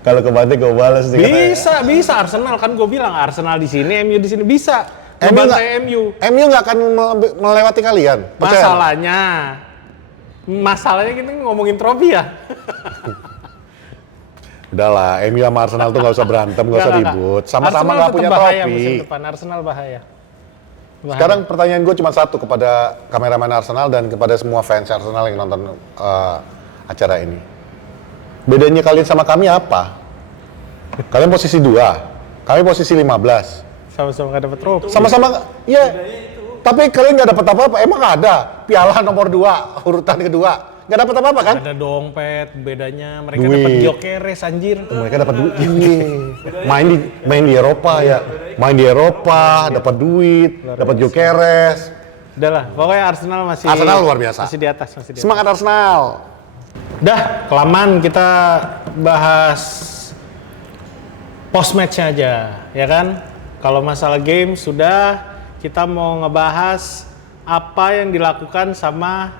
Kalau ke Bante gue balas nih katanya. Bisa Arsenal kan gue bilang Arsenal di sini, MU di sini bisa. MU Ngebantai MU. MU nggak akan melewati kalian. Percaya? Masalahnya kita ngomongin trofi ya. Udahlah, MU sama Arsenal tuh nggak usah berantem, nggak usah ribut. Sama-sama Arsenal nggak tetap punya bahaya trofi. musim depan. Arsenal bahaya. Sekarang pertanyaan gue cuma satu kepada kameramen Arsenal dan kepada semua fans Arsenal yang nonton acara ini. Bedanya kalian sama kami apa? Kalian posisi 2, kami posisi 15. Sama-sama nggak dapat trofi. Sama-sama, ya. Tapi kalian nggak dapat apa-apa. Emang ada piala nomor 2, urutan kedua. Nggak dapat apa-apa kan? Ada dompet, bedanya mereka Duit. dapat Gyökeres anjir. Mereka dapat duit. Main di Eropa ya. Main di Eropa, dapat duit, dapat Gyökeres. Udahlah, pokoknya Arsenal Arsenal luar biasa. Masih di atas, masih di atas. Semangat Arsenal. Dah, kelamaan kita bahas post match aja, ya kan? Kalau masalah game sudah, kita mau ngebahas apa yang dilakukan sama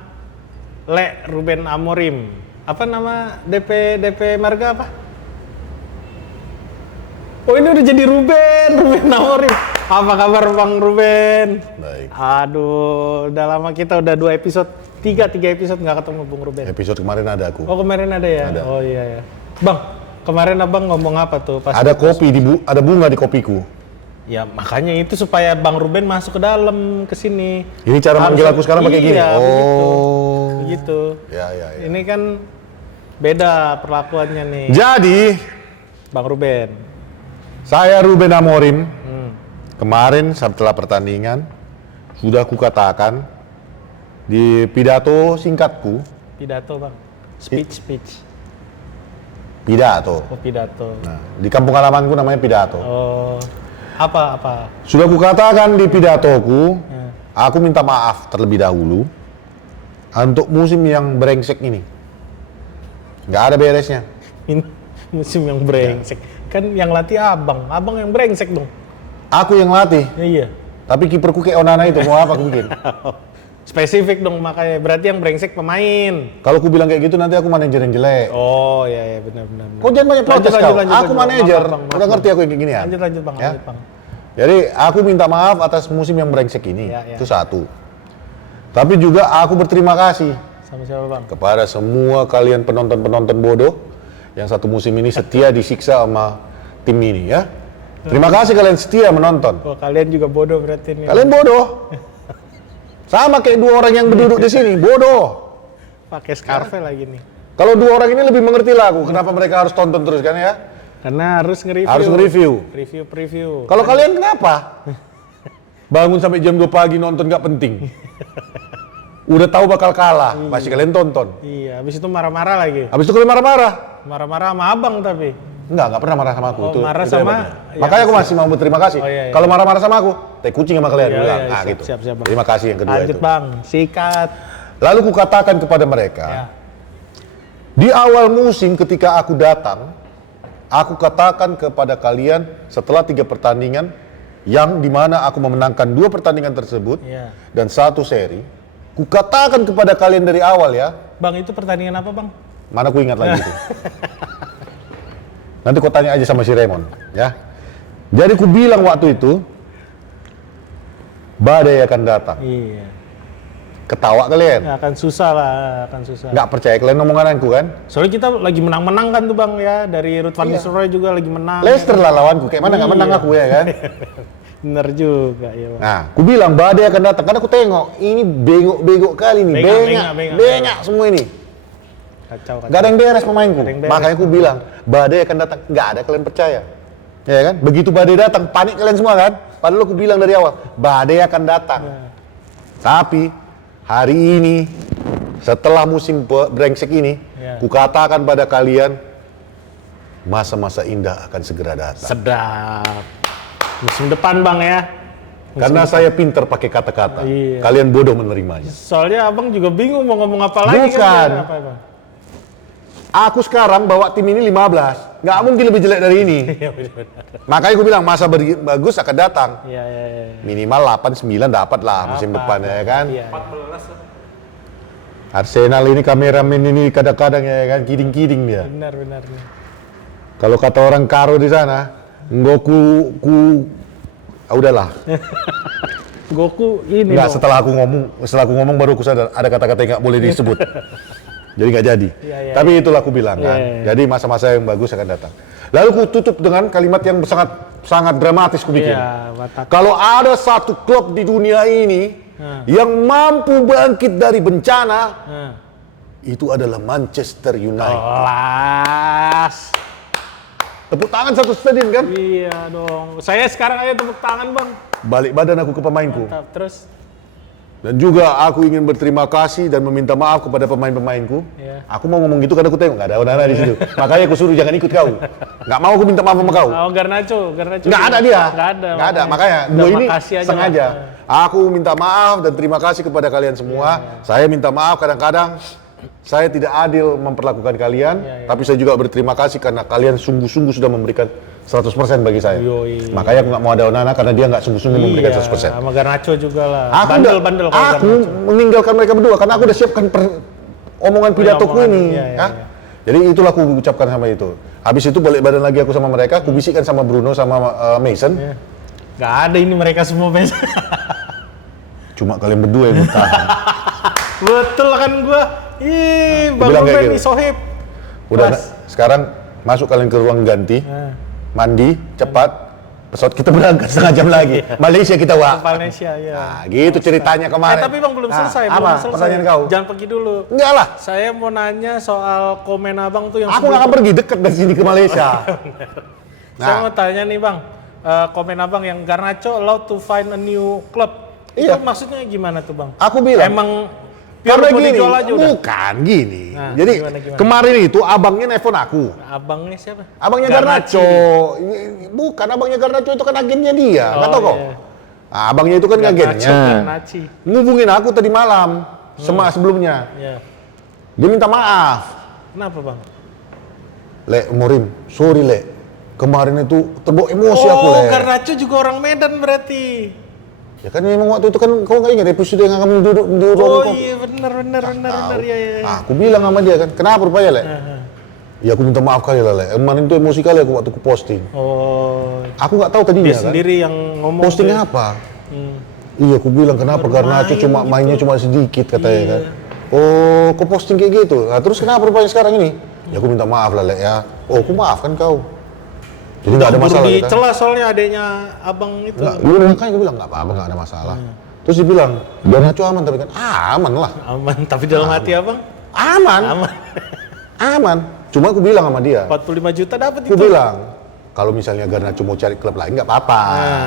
Ruben Amorim. Apa nama DP marga apa? Oh ini udah jadi Ruben Amorim. Apa kabar Bang Ruben? Baik. Aduh, udah lama kita udah 2 episode, 3 episode nggak ketemu Bung Ruben. Episode kemarin ada aku. Oh kemarin ada ya? Ada. Oh iya ya. Bang, kemarin abang ngomong apa tuh? Pas Ada kopi ada bunga di kopiku. Ya makanya itu supaya Bang Ruben masuk ke dalam ke sini. Ini cara manggil aku sekarang pakai gini. Iya, Oh. begitu. Ya. Ini kan beda perlakuannya nih, Jadi, Bang Ruben. saya Ruben Amorim. Kemarin setelah pertandingan sudah kukatakan di pidato singkatku, Pidato Bang. Speech. pidato. Oh pidato. Nah, di kampung halamanku namanya pidato. Oh apa? Sudah kukatakan di pidatoku, aku minta maaf terlebih dahulu untuk musim yang brengsek ini. Nggak ada beresnya. Ini musim yang brengsek. Kan yang latih abang yang brengsek dong. Aku yang latih, Ya, iya. tapi kiperku kayak Onana itu, mau apa aku bikin? Spesifik dong makanya. Berarti yang brengsek pemain. Kalau aku bilang kayak gitu nanti aku manajer yang jelek. Oh iya benar. Kok jangan banyak protes kau? Aku lanjut. manajer, Maaf, udah ngerti aku yang kayak gini ya? Lanjut Bang, Ya? lanjut Bang. Jadi aku minta maaf atas musim yang brengsek ini, Ya. itu satu. Tapi juga aku berterima kasih Sama siapa Bang? kepada semua kalian penonton-penonton bodoh yang satu musim ini setia disiksa sama tim ini ya. Terima kasih kalian setia menonton. Oh kalian juga bodoh berarti nih. Kalian bodoh. Sama kayak 2 orang yang berduduk di sini, bodoh. Pakai scarf lagi nih. Kalau 2 orang ini lebih mengerti lah aku kenapa mereka harus tonton terus kan ya. Karena harus nge-review. Harus nge-review. Review. Kalau kalian kenapa? Bangun sampai jam 2 pagi nonton nggak penting. Udah tahu bakal kalah, masih kalian tonton. Iya, habis itu marah-marah lagi. Habis itu kalian marah-marah. Marah-marah sama abang tapi. Nggak pernah marah sama aku. Oh, itu, marah itu sama hebatnya. ya, Makanya aku masih mau berterima kasih. Oh, iya. Kalau marah-marah sama aku, teh kucing sama kalian. Iya, Bilang, iya, gitu. siap, Bang. Terima kasih yang kedua Lanjut itu. Bang, sikat. Lalu kukatakan kepada mereka, Ya. di awal musim ketika aku datang, aku katakan kepada kalian setelah 3 pertandingan, yang dimana aku memenangkan 2 pertandingan tersebut Iya. dan 1 seri, kukatakan kepada kalian dari awal ya, Bang, itu pertandingan apa, Bang? mana ku ingat lagi itu. Nanti kau tanya aja sama si Raymond, ya. Jadi ku bilang waktu itu, badai akan datang. Iya. Ketawa kalian. Ya, akan susah lah, akan susah. Nggak percaya kalian omonganku kan? Soalnya kita lagi menang-menang kan tuh Bang ya, dari Ruud van Iya. Nistelrooy juga lagi menang. Leicester lah lawanku, kayak mana nggak menang Iya. aku ya kan? Bener juga ya Bang. Nah, ku bilang badai akan datang karena aku tengok ini bengok-bengok kali nih, Bengak, bengak semua ini. Kacau. Gak ada yang beres pemainku. Nggak ada yang beres. Makanya aku bilang badai akan datang. Nggak ada kalian percaya, ya kan? Begitu badai datang, panik kalian semua kan? Padahal aku bilang dari awal, badai akan datang. Ya. Tapi hari ini, setelah musim brengsek ini, Ya. kukatakan pada kalian, masa-masa indah akan segera datang. Sedap. Musim depan Bang ya. Karena saya pinter pakai kata-kata, Iya. kalian bodoh menerimanya. Soalnya Abang juga bingung mau ngomong apa lagi Bukan. kan. Apa, Bang? Aku sekarang bawa tim ini 15, nggak mungkin lebih jelek dari ini. Iya benar. Makanya aku bilang masa bagus akan datang. Iya iya iya. Minimal 8-9 dapat lah musim Dapat. depan ya kan. Iya. Arsenal ini kameramen ini kadang-kadang ya kan kiding-kiding dia. Benar benar. Kalau kata orang Karo di sana, ngoku udahlah. Goku ini Enggak, dong. setelah aku ngomong baru aku sadar ada kata-kata yang nggak boleh disebut. Jadi nggak jadi. Iya. Tapi itulah aku bilang kan. Iya. Jadi masa-masa yang bagus akan datang. Lalu ku tutup dengan kalimat yang sangat dramatis ku bikin. Iya, Batak. Kalau ada satu klub di dunia ini yang mampu bangkit dari bencana, Nah. itu adalah Manchester United. Kelas. Tepuk tangan satu stadion kan? Iya dong. Saya sekarang aja tepuk tangan Bang. Balik badan aku ke pemainku. Mantap. Terus. Dan juga aku ingin berterima kasih dan meminta maaf kepada pemain-pemainku. Iya. Aku mau ngomong gitu karena aku tengok nggak ada Onana di situ. Makanya aku suruh jangan ikut kau. Nggak mau aku minta maaf sama kau. Oh Garnacho. Nggak ada dia. Nggak ada. Makanya Udah dua ini makasih aja sengaja. lah. Aku minta maaf dan terima kasih kepada kalian semua. Iya. Saya minta maaf kadang-kadang saya tidak adil memperlakukan kalian, Iya. tapi saya juga berterima kasih karena kalian sungguh-sungguh sudah memberikan 100% bagi saya. Yoi. Makanya aku nggak mau ada Onana karena dia nggak sungguh-sungguh memberikan 100%. Sama Garnacho juga lah. Aku Bandel-bandel kalau aku Garnacho. meninggalkan mereka berdua karena aku udah siapkan omongan pidatoku omongan, ini. iya, ya. Jadi itulah aku ucapkan sama itu. Habis itu balik badan lagi aku sama mereka, aku bisikkan sama Bruno sama Mason. Iya. Nggak ada ini mereka semua best. Cuma kalian berdua yang bertahan. Betul kan gua. Ih, Bang bilang kayak Ruben gitu. nih sohib. Udah, Pas. sekarang masuk kalian ke ruang ganti, Nah, mandi, cepat. Pesawat kita berangkat setengah jam lagi. Malaysia kita wak. Malaysia ya. Nah, gitu ceritanya kemarin. Tapi Bang belum Nah, selesai, apa? belum selesai. Pertanyaan kau? Jangan pergi dulu. Enggak lah. Saya mau nanya soal komen Abang tuh yang Aku nggak akan pergi deket dari sini ke Malaysia. Saya Nah. mau tanya nih Bang, komen Abang yang Garnacho allowed to find a new club. Iya. Itu maksudnya gimana tuh Bang? Aku bilang. Emang Karena pure mau gini, dijual aja udah? bukan gini. Nah, Jadi gimana? kemarin itu abangnya nelfon aku. Abangnya siapa? Abangnya Garnacho. Garnacho. Bukan abangnya Garnacho itu kan agennya dia. Nggak Oh, tahu kok. iya. Nah, abangnya itu kan agennya. Garnachi. Ngubungin aku tadi malam sebelumnya. Ya. Dia minta maaf. Kenapa Bang? Le, Murim, sorry Le. Kemarin itu terbawa emosi aku Le. Oh, Garnacho juga orang Medan berarti. Ya kan memang waktu itu kan kau nggak ingat episode yang kamu duduk di ruang Oh kau. iya benar Tahu. ya ya. Nah, aku bilang sama dia kan, kenapa rupanya Le? Ya aku minta maaf kali lah Le. Kemarin itu emosi kali aku waktu aku posting. Oh, Aku nggak tahu tadinya dia kan. sendiri yang ngomong. Postingnya tuh. apa? Hmm. Iya, aku bilang kenapa Garnacho main cuma gitu. mainnya cuma sedikit katanya Iya. kan. Oh, kok posting kayak gitu? Nah, terus kenapa rupanya sekarang ini? Ya aku minta maaf lah Le ya. Oh, aku maafkan kau. Jadi nggak ada Keburu masalah kan? dicela soalnya adanya Abang itu. Nggak, dulu makanya aku bilang nggak apa-apa, nggak ada masalah. Terus dia bilang, Garnacho aman tapi kan aman lah, Aman, tapi dalam hati Abang aman, aman. aman. Cuma aku bilang sama dia, 45 juta dapat aku itu. bilang kalau misalnya Garnacho mau cari klub lain nggak apa-apa,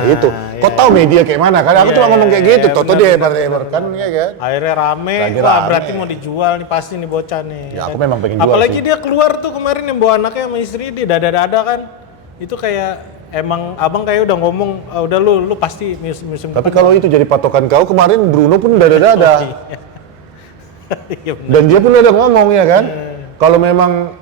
itu. Kau iya. tahu media kayak mana kan? Aku cuma ngomong kayak gitu, toto dia hebat kan, ya kan? Akhirnya rame, Lagi wah rame. berarti mau dijual nih pasti nih bocah nih. Ya aku memang pengen jual Apalagi sih. dia keluar tuh kemarin yang bawa anaknya sama istri dia dada-dada kan. Itu kayak emang abang kayak udah ngomong, "Ah, udah lu pasti musim Tapi kalau itu jadi patokan kau, kemarin Bruno pun dada-dada. Iya bener. Dan dia pun udah ngomong ya kan? Kalau memang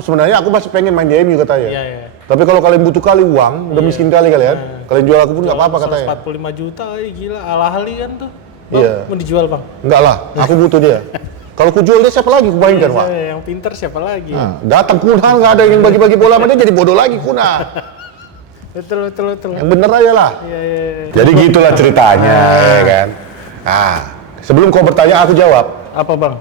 sebenarnya aku masih pengen main di MU katanya. Iya, iya. Tapi kalau kalian butuh kali uang, udah miskin kali kalian. Kalian jual aku pun nggak apa-apa katanya. 45 juta gila, Al-Ahli kan tuh. Bang, Iya. mau dijual bang. Enggak lah, aku butuh dia. Kalau ku jual dia siapa lagi ku mainkan, Pak? Yang pinter siapa lagi? Nah, datang Kuna nggak ada yang bagi-bagi bola sama dia jadi bodoh lagi Kuna. Betul. Yang bener aja lah. Iya. Jadi gitulah ceritanya, ya kan. Nah, sebelum kau bertanya aku jawab. Apa bang?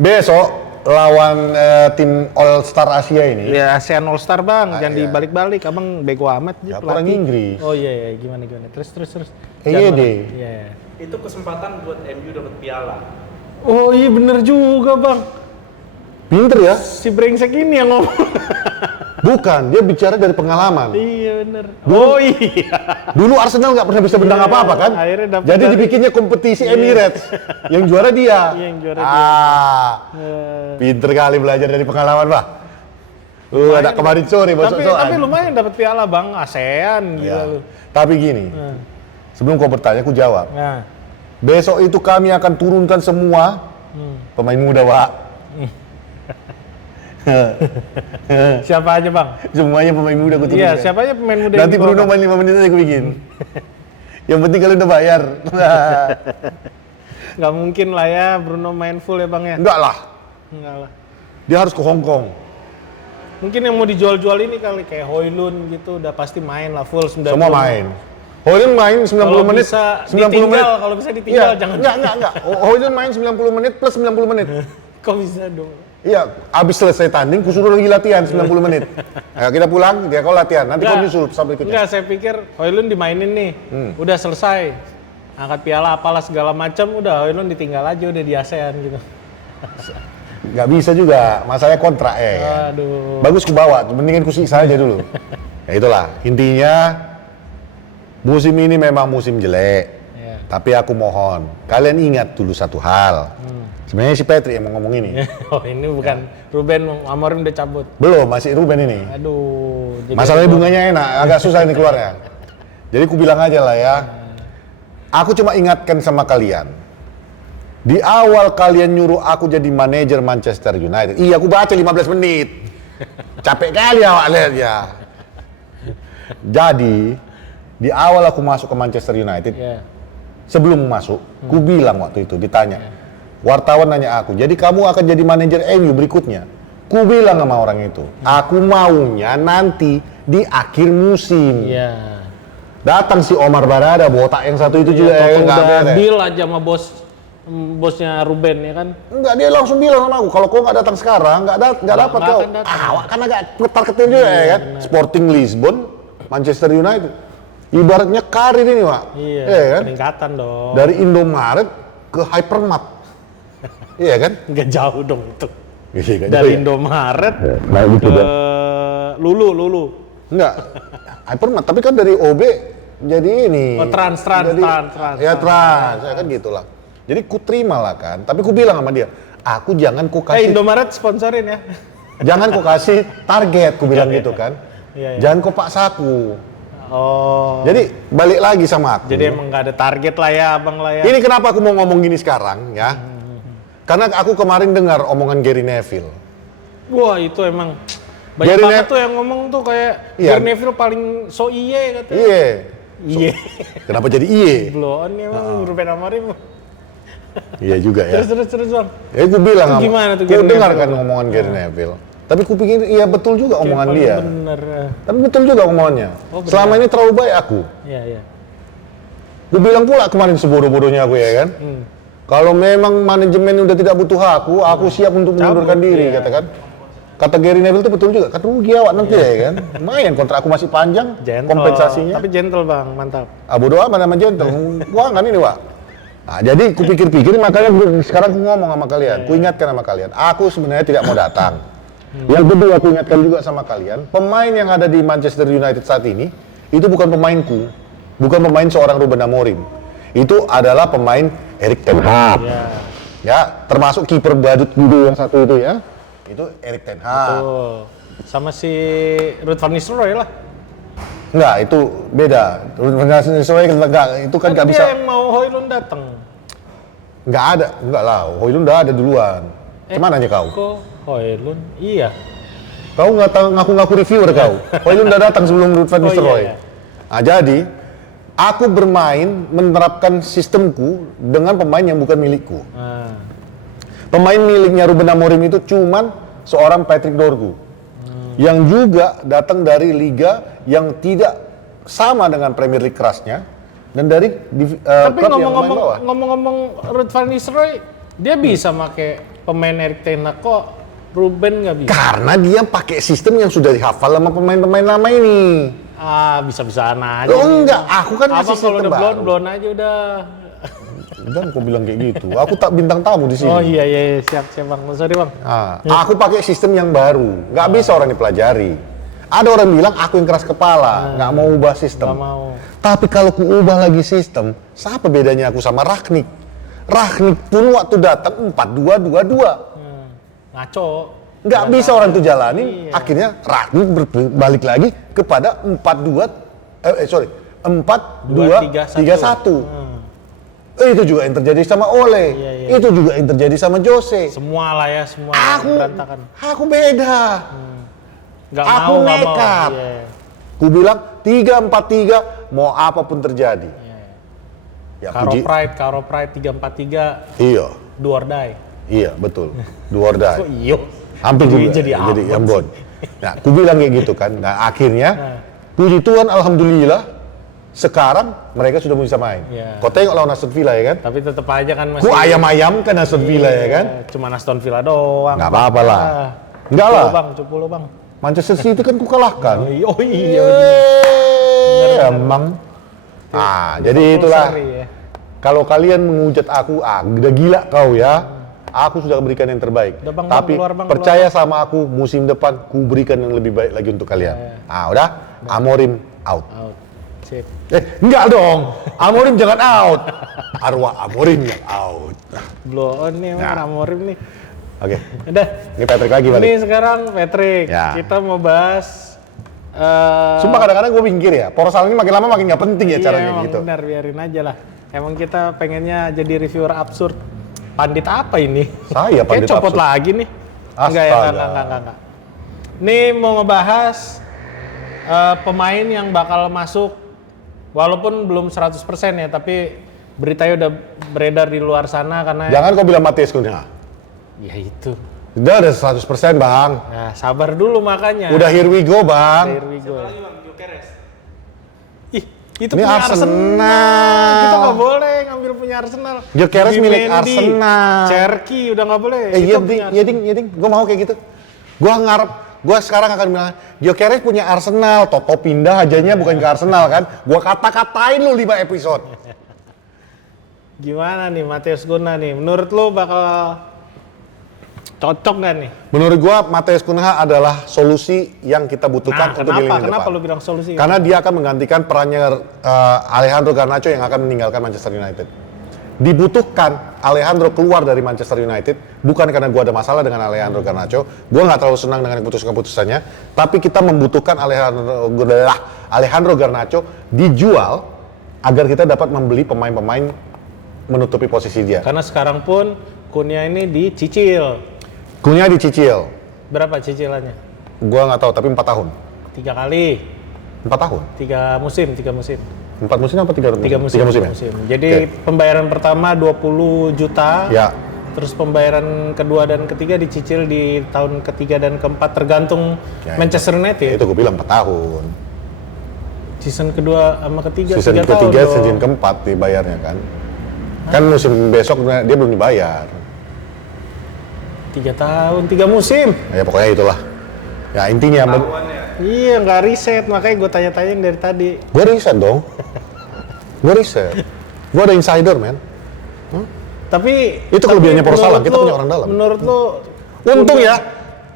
Besok lawan tim All Star Asia ini. Ya ASEAN All Star bang, jangan iya. dibalik-balik, abang bego amat Ya, pelatih. orang Inggris. Oh iya, gimana. Terus. EYD. Iya. Itu kesempatan buat MU dapat piala. Oh iya bener juga bang. Pinter ya? Si brengsek ini yang ngomong. Bukan, dia bicara dari pengalaman. Iya bener. Oh iya. Dulu Arsenal nggak pernah bisa menang apa-apa kan? akhirnya dapat Jadi dari- dibikinnya kompetisi Emirates. Yang juara dia. Iya, yang juara dia. Pinter kali belajar dari pengalaman, Pak. Ada kemarin sore Tapi lumayan dapat piala bang, ASEAN gila Ya. lu. Tapi gini, sebelum kau bertanya, aku jawab. Nah, Besok itu kami akan turunkan semua pemain muda, Pak. siapa aja bang? Semuanya pemain muda aku turunkan. Iya, siapa aja pemain muda Nanti yang dibawa, Bruno Bang? main 5 menit aja aku bikin. Yang penting kalian udah bayar. Nggak mungkin lah ya Bruno main full ya bang ya? Enggak lah, Enggak lah. dia harus ke Hong Kong. Mungkin yang mau dijual-jual ini kali kayak Højlund gitu udah pasti main lah full 90. Semua main. Hoylund main 90 Kalau menit. bisa 90 menit. ditinggal, kalau bisa ditinggal Iya, jangan. Enggak. Hoylund main 90 menit plus 90 menit. Kok bisa dong? Iya, abis selesai tanding, kusuruh lagi latihan 90 menit. Nah, kita pulang, dia kau latihan. Nanti kau nyusul sampai berikutnya. Enggak, saya pikir Højlund dimainin nih. Udah selesai. Angkat piala apalah segala macam, udah Højlund ditinggal aja udah di ASEAN gitu. Nggak bisa juga, masalahnya kontrak ya. Kan? Aduh. Bagus ku bawa, mendingan ku siksa aja dulu. Ya itulah, intinya musim ini memang musim jelek. Iya. Tapi aku mohon, kalian ingat dulu satu hal. Sebenarnya si Patrick yang mau ngomong ini. Oh ini bukan Ruben Amorim udah cabut. Belum, masih Ruben ini. Aduh. jadi Masalahnya gua- bunganya enak, agak susah ini keluarnya. Jadi ku bilang aja lah ya. Aku cuma ingatkan sama kalian. Di awal kalian nyuruh aku jadi manajer Manchester United. Iya, aku baca 15 menit. Capek kali awak lihat ya. Jadi, di awal aku masuk ke Manchester United, Iya. sebelum masuk, ku bilang waktu itu ditanya. Wartawan nanya aku, jadi kamu akan jadi manajer MU berikutnya? Ku bilang sama orang itu, aku maunya nanti di akhir musim. Iya. Datang si Omar Barada, botak yang satu itu juga Toto nggak udah beres. deal aja sama bosnya Ruben ya kan. Enggak, dia langsung bilang sama aku, kalau kau nggak datang sekarang, nggak dapat nggak kau. akan datang. Awak kan agak ketar-ketir juga ya kan. Sporting Lisbon, Manchester United. Ibaratnya karir ini, Pak. Iya. kan? Peningkatan dong. Dari Indomaret ke Hypermart. Iya kan? Nggak jauh dong itu. Iya kan? Dari Indomaret Nah, gitu ke kan. Lulu. Enggak. Hypermart, tapi kan dari OB jadi ini. Oh, Trans. Ya trans, ya kan gitulah. Jadi ku terima lah kan, tapi ku bilang sama dia, aku jangan ku kasih Indomaret sponsorin ya. jangan kau kasih target, ku bilang gitu kan. Iya. Jangan kau paksa aku. Oh. Jadi balik lagi sama aku. Jadi emang nggak ada target lah ya abang lah ya. Ini kenapa aku mau ngomong gini sekarang ya? Karena aku kemarin dengar omongan Gary Neville. Wah itu emang banyak Gary banget Nev- tuh yang ngomong tuh kayak Iya. Gary Neville paling so iye katanya. Iya. Iye. Kenapa jadi iye? Blow on emang Ruben Amorim. Iya juga ya. Terus bang. Ya aku bilang Itu sama- gimana tuh Ku Gary dengar Neville? kan omongan Gary Neville. Tapi ku pikir iya betul juga omongan Paling dia. Bener. Tapi betul juga omongannya. Oh, benar. Selama ini terlalu baik aku. Iya. Gue bilang pula kemarin sebodoh-bodohnya aku ya kan. Kalau memang manajemen udah tidak butuh aku siap untuk mengundurkan Cabut, diri, iya. katakan. Kata Gary Neville itu betul juga. Kata rugi awak nanti ya kan. Lumayan kontrak aku masih panjang, Gentle. kompensasinya. Tapi gentle bang, mantap. Bodo amat nama gentle. Gua kan ini, Wak. Nah, jadi kupikir-pikir makanya sekarang aku ngomong sama kalian. Ku ingatkan sama kalian. Aku sebenarnya tidak mau datang. Yang kedua, aku ingatkan juga sama kalian, pemain yang ada di Manchester United saat ini, itu bukan pemainku, bukan pemain seorang Ruben Amorim. Itu adalah pemain Erik ten Hag. Ya, termasuk kiper badut gudo yang satu itu ya. Itu Erik ten Hag. Tuh. Sama si Ruud van Nistelrooy lah. Enggak, itu beda. Ruud van Nistelrooy enggak, itu kan enggak bisa. Dia yang mau Højlund datang. Enggak ada, enggak lah. Højlund udah ada duluan. Cuman aja kau. Kok Højlund? Iya. Kau nggak tahu ngaku-ngaku reviewer kau. Højlund udah datang sebelum Ruud van Nistelrooy. Iya. Nah, jadi aku bermain menerapkan sistemku dengan pemain yang bukan milikku. Pemain miliknya Ruben Amorim itu cuman seorang Patrick Dorgu. Yang juga datang dari liga yang tidak sama dengan Premier League kerasnya dan dari Tapi klub yang main bawah. ngomong-ngomong Ruud van Nistelrooy, dia bisa pakai pemain Erik ten Hag kok Ruben nggak bisa? Karena dia pakai sistem yang sudah dihafal sama pemain-pemain lama ini. Bisa-bisaan aja. Oh enggak, aku kan Abang ngasih kalau sistem udah baru. blon aja udah. Dan kau bilang kayak gitu. Aku tak bintang tamu di sini. Oh iya, siap bang. Sorry bang. Aku pakai sistem yang baru. Nggak bisa orang dipelajari. Ada orang bilang aku yang keras kepala, nggak mau ubah sistem. Nggak mau. Tapi kalau ku ubah lagi sistem, apa bedanya aku sama Ragnik? Ragnik pun waktu datang 4-2-2-2. Ngaco. Nggak bisa orang itu jalani. Iya. Akhirnya Ragnik balik lagi kepada 4-2-3-1. Itu juga yang terjadi sama Ole. Iya. Itu juga yang terjadi sama Jose. Semua lah ya, semua Aku berantakan. aku beda. Nggak Aku mau. nekat. Iya. Ku bilang 3-4-3 mau apapun terjadi. Ya Karo Pride 3-4-3 Iya. do or die. Iya, betul. Do or die. Kok iyo? Hampir juga Jadi Ambon. Nah, ku bilang kayak gitu kan. Nah, akhirnya puji Tuhan alhamdulillah sekarang mereka sudah bisa main. Iya. Kau tengok lawan Aston Villa ya kan? Tapi tetap aja kan masih. Ku ayam-ayam kan Aston Villa ya kan? Cuma Aston Villa doang. Nggak apa-apa lah. Enggak Cupu lah. Bang, cupu lo bang. Manchester City kan ku kalahkan. Oh iya. Emang. Jadi itulah. Seri, ya. Kalau kalian menghujat aku, udah gila kau ya. Aku sudah berikan yang terbaik. Udah, Bang, Tapi keluar, Bang, percaya sama aku, musim depan ku berikan yang lebih baik lagi untuk kalian. Udah. Amorim out. Out. Sip. Enggak dong. Amorim jangan out. Arwah Amorim yang out. Blow on nih, Nah. Amorim nih. Oke. Udah. Ini Patrick lagi Ini balik. sekarang Patrick. Ya. Kita mau bahas. Sumpah kadang-kadang gue pinggir ya. Porsal ini makin lama makin nggak penting ya caranya emang gitu. benar, biarin aja lah. Emang kita pengennya jadi reviewer absurd. Pandit apa ini? Saya pandit Kayak copot absurd. lagi nih. Enggak ya, enggak. Ini mau ngebahas pemain yang bakal masuk walaupun belum 100% ya, tapi beritanya udah beredar di luar sana karena Jangan kau bilang Matias Cunha. ya itu. Udah ada 100% bang. Nah, sabar dulu makanya. Udah here we go bang. Here we go. Lagi bang, Gyökeres. Ih, itu Ini punya Arsenal. Kita nggak boleh ngambil punya Arsenal. Gyökeres milik Zubimendi, Arsenal. Cherky udah nggak boleh. Iya Itu punya ding. Gue mau kayak gitu. Gue sekarang akan bilang, Gyökeres punya Arsenal. Toto pindah ajanya bukan ke Arsenal kan. Gue kata-katain lu 5 episode. Gimana nih Matias Cunha nih? Menurut lo bakal cocok nggak nih? Menurut gue, Matias Cunha adalah solusi yang kita butuhkan untuk di lini depan. Kenapa lo bilang solusi? Karena dia akan menggantikan perannya Alejandro Garnacho yang akan meninggalkan Manchester United. Dibutuhkan Alejandro keluar dari Manchester United, bukan karena gue ada masalah dengan Alejandro Garnacho. Gue nggak terlalu senang dengan keputusan-keputusannya, tapi kita membutuhkan Alejandro Garnacho dijual agar kita dapat membeli pemain-pemain menutupi posisi dia. Karena sekarang pun Cunha ini dicicil. Cunha dicicil. Berapa cicilannya? Gue nggak tahu, tapi 4 tahun. 3 kali. 4 tahun? 3 musim. 4 musim apa 3 musim? 3 musim. 3 musim ya? Jadi Oke. pembayaran pertama 20 juta. Ya. Terus pembayaran kedua dan ketiga dicicil di tahun ketiga dan keempat tergantung Ya, Manchester United. Itu gue bilang 4 tahun. Season kedua sama ketiga Season 3 tahun ketiga, dong. season keempat dibayarnya kan. Kan musim besok dia belum dibayar. 3 tahun, 3 musim. Ya pokoknya itulah. Ya intinya, Tahuan ya. Iya, nggak riset, makanya gue tanya-tanyain dari tadi. gue riset dong. Gue riset. Gue ada insider, men. Tapi Itu kelebihannya tapi Porsalan, menurut kita lu- punya orang dalam. Menurut lo Untung ya,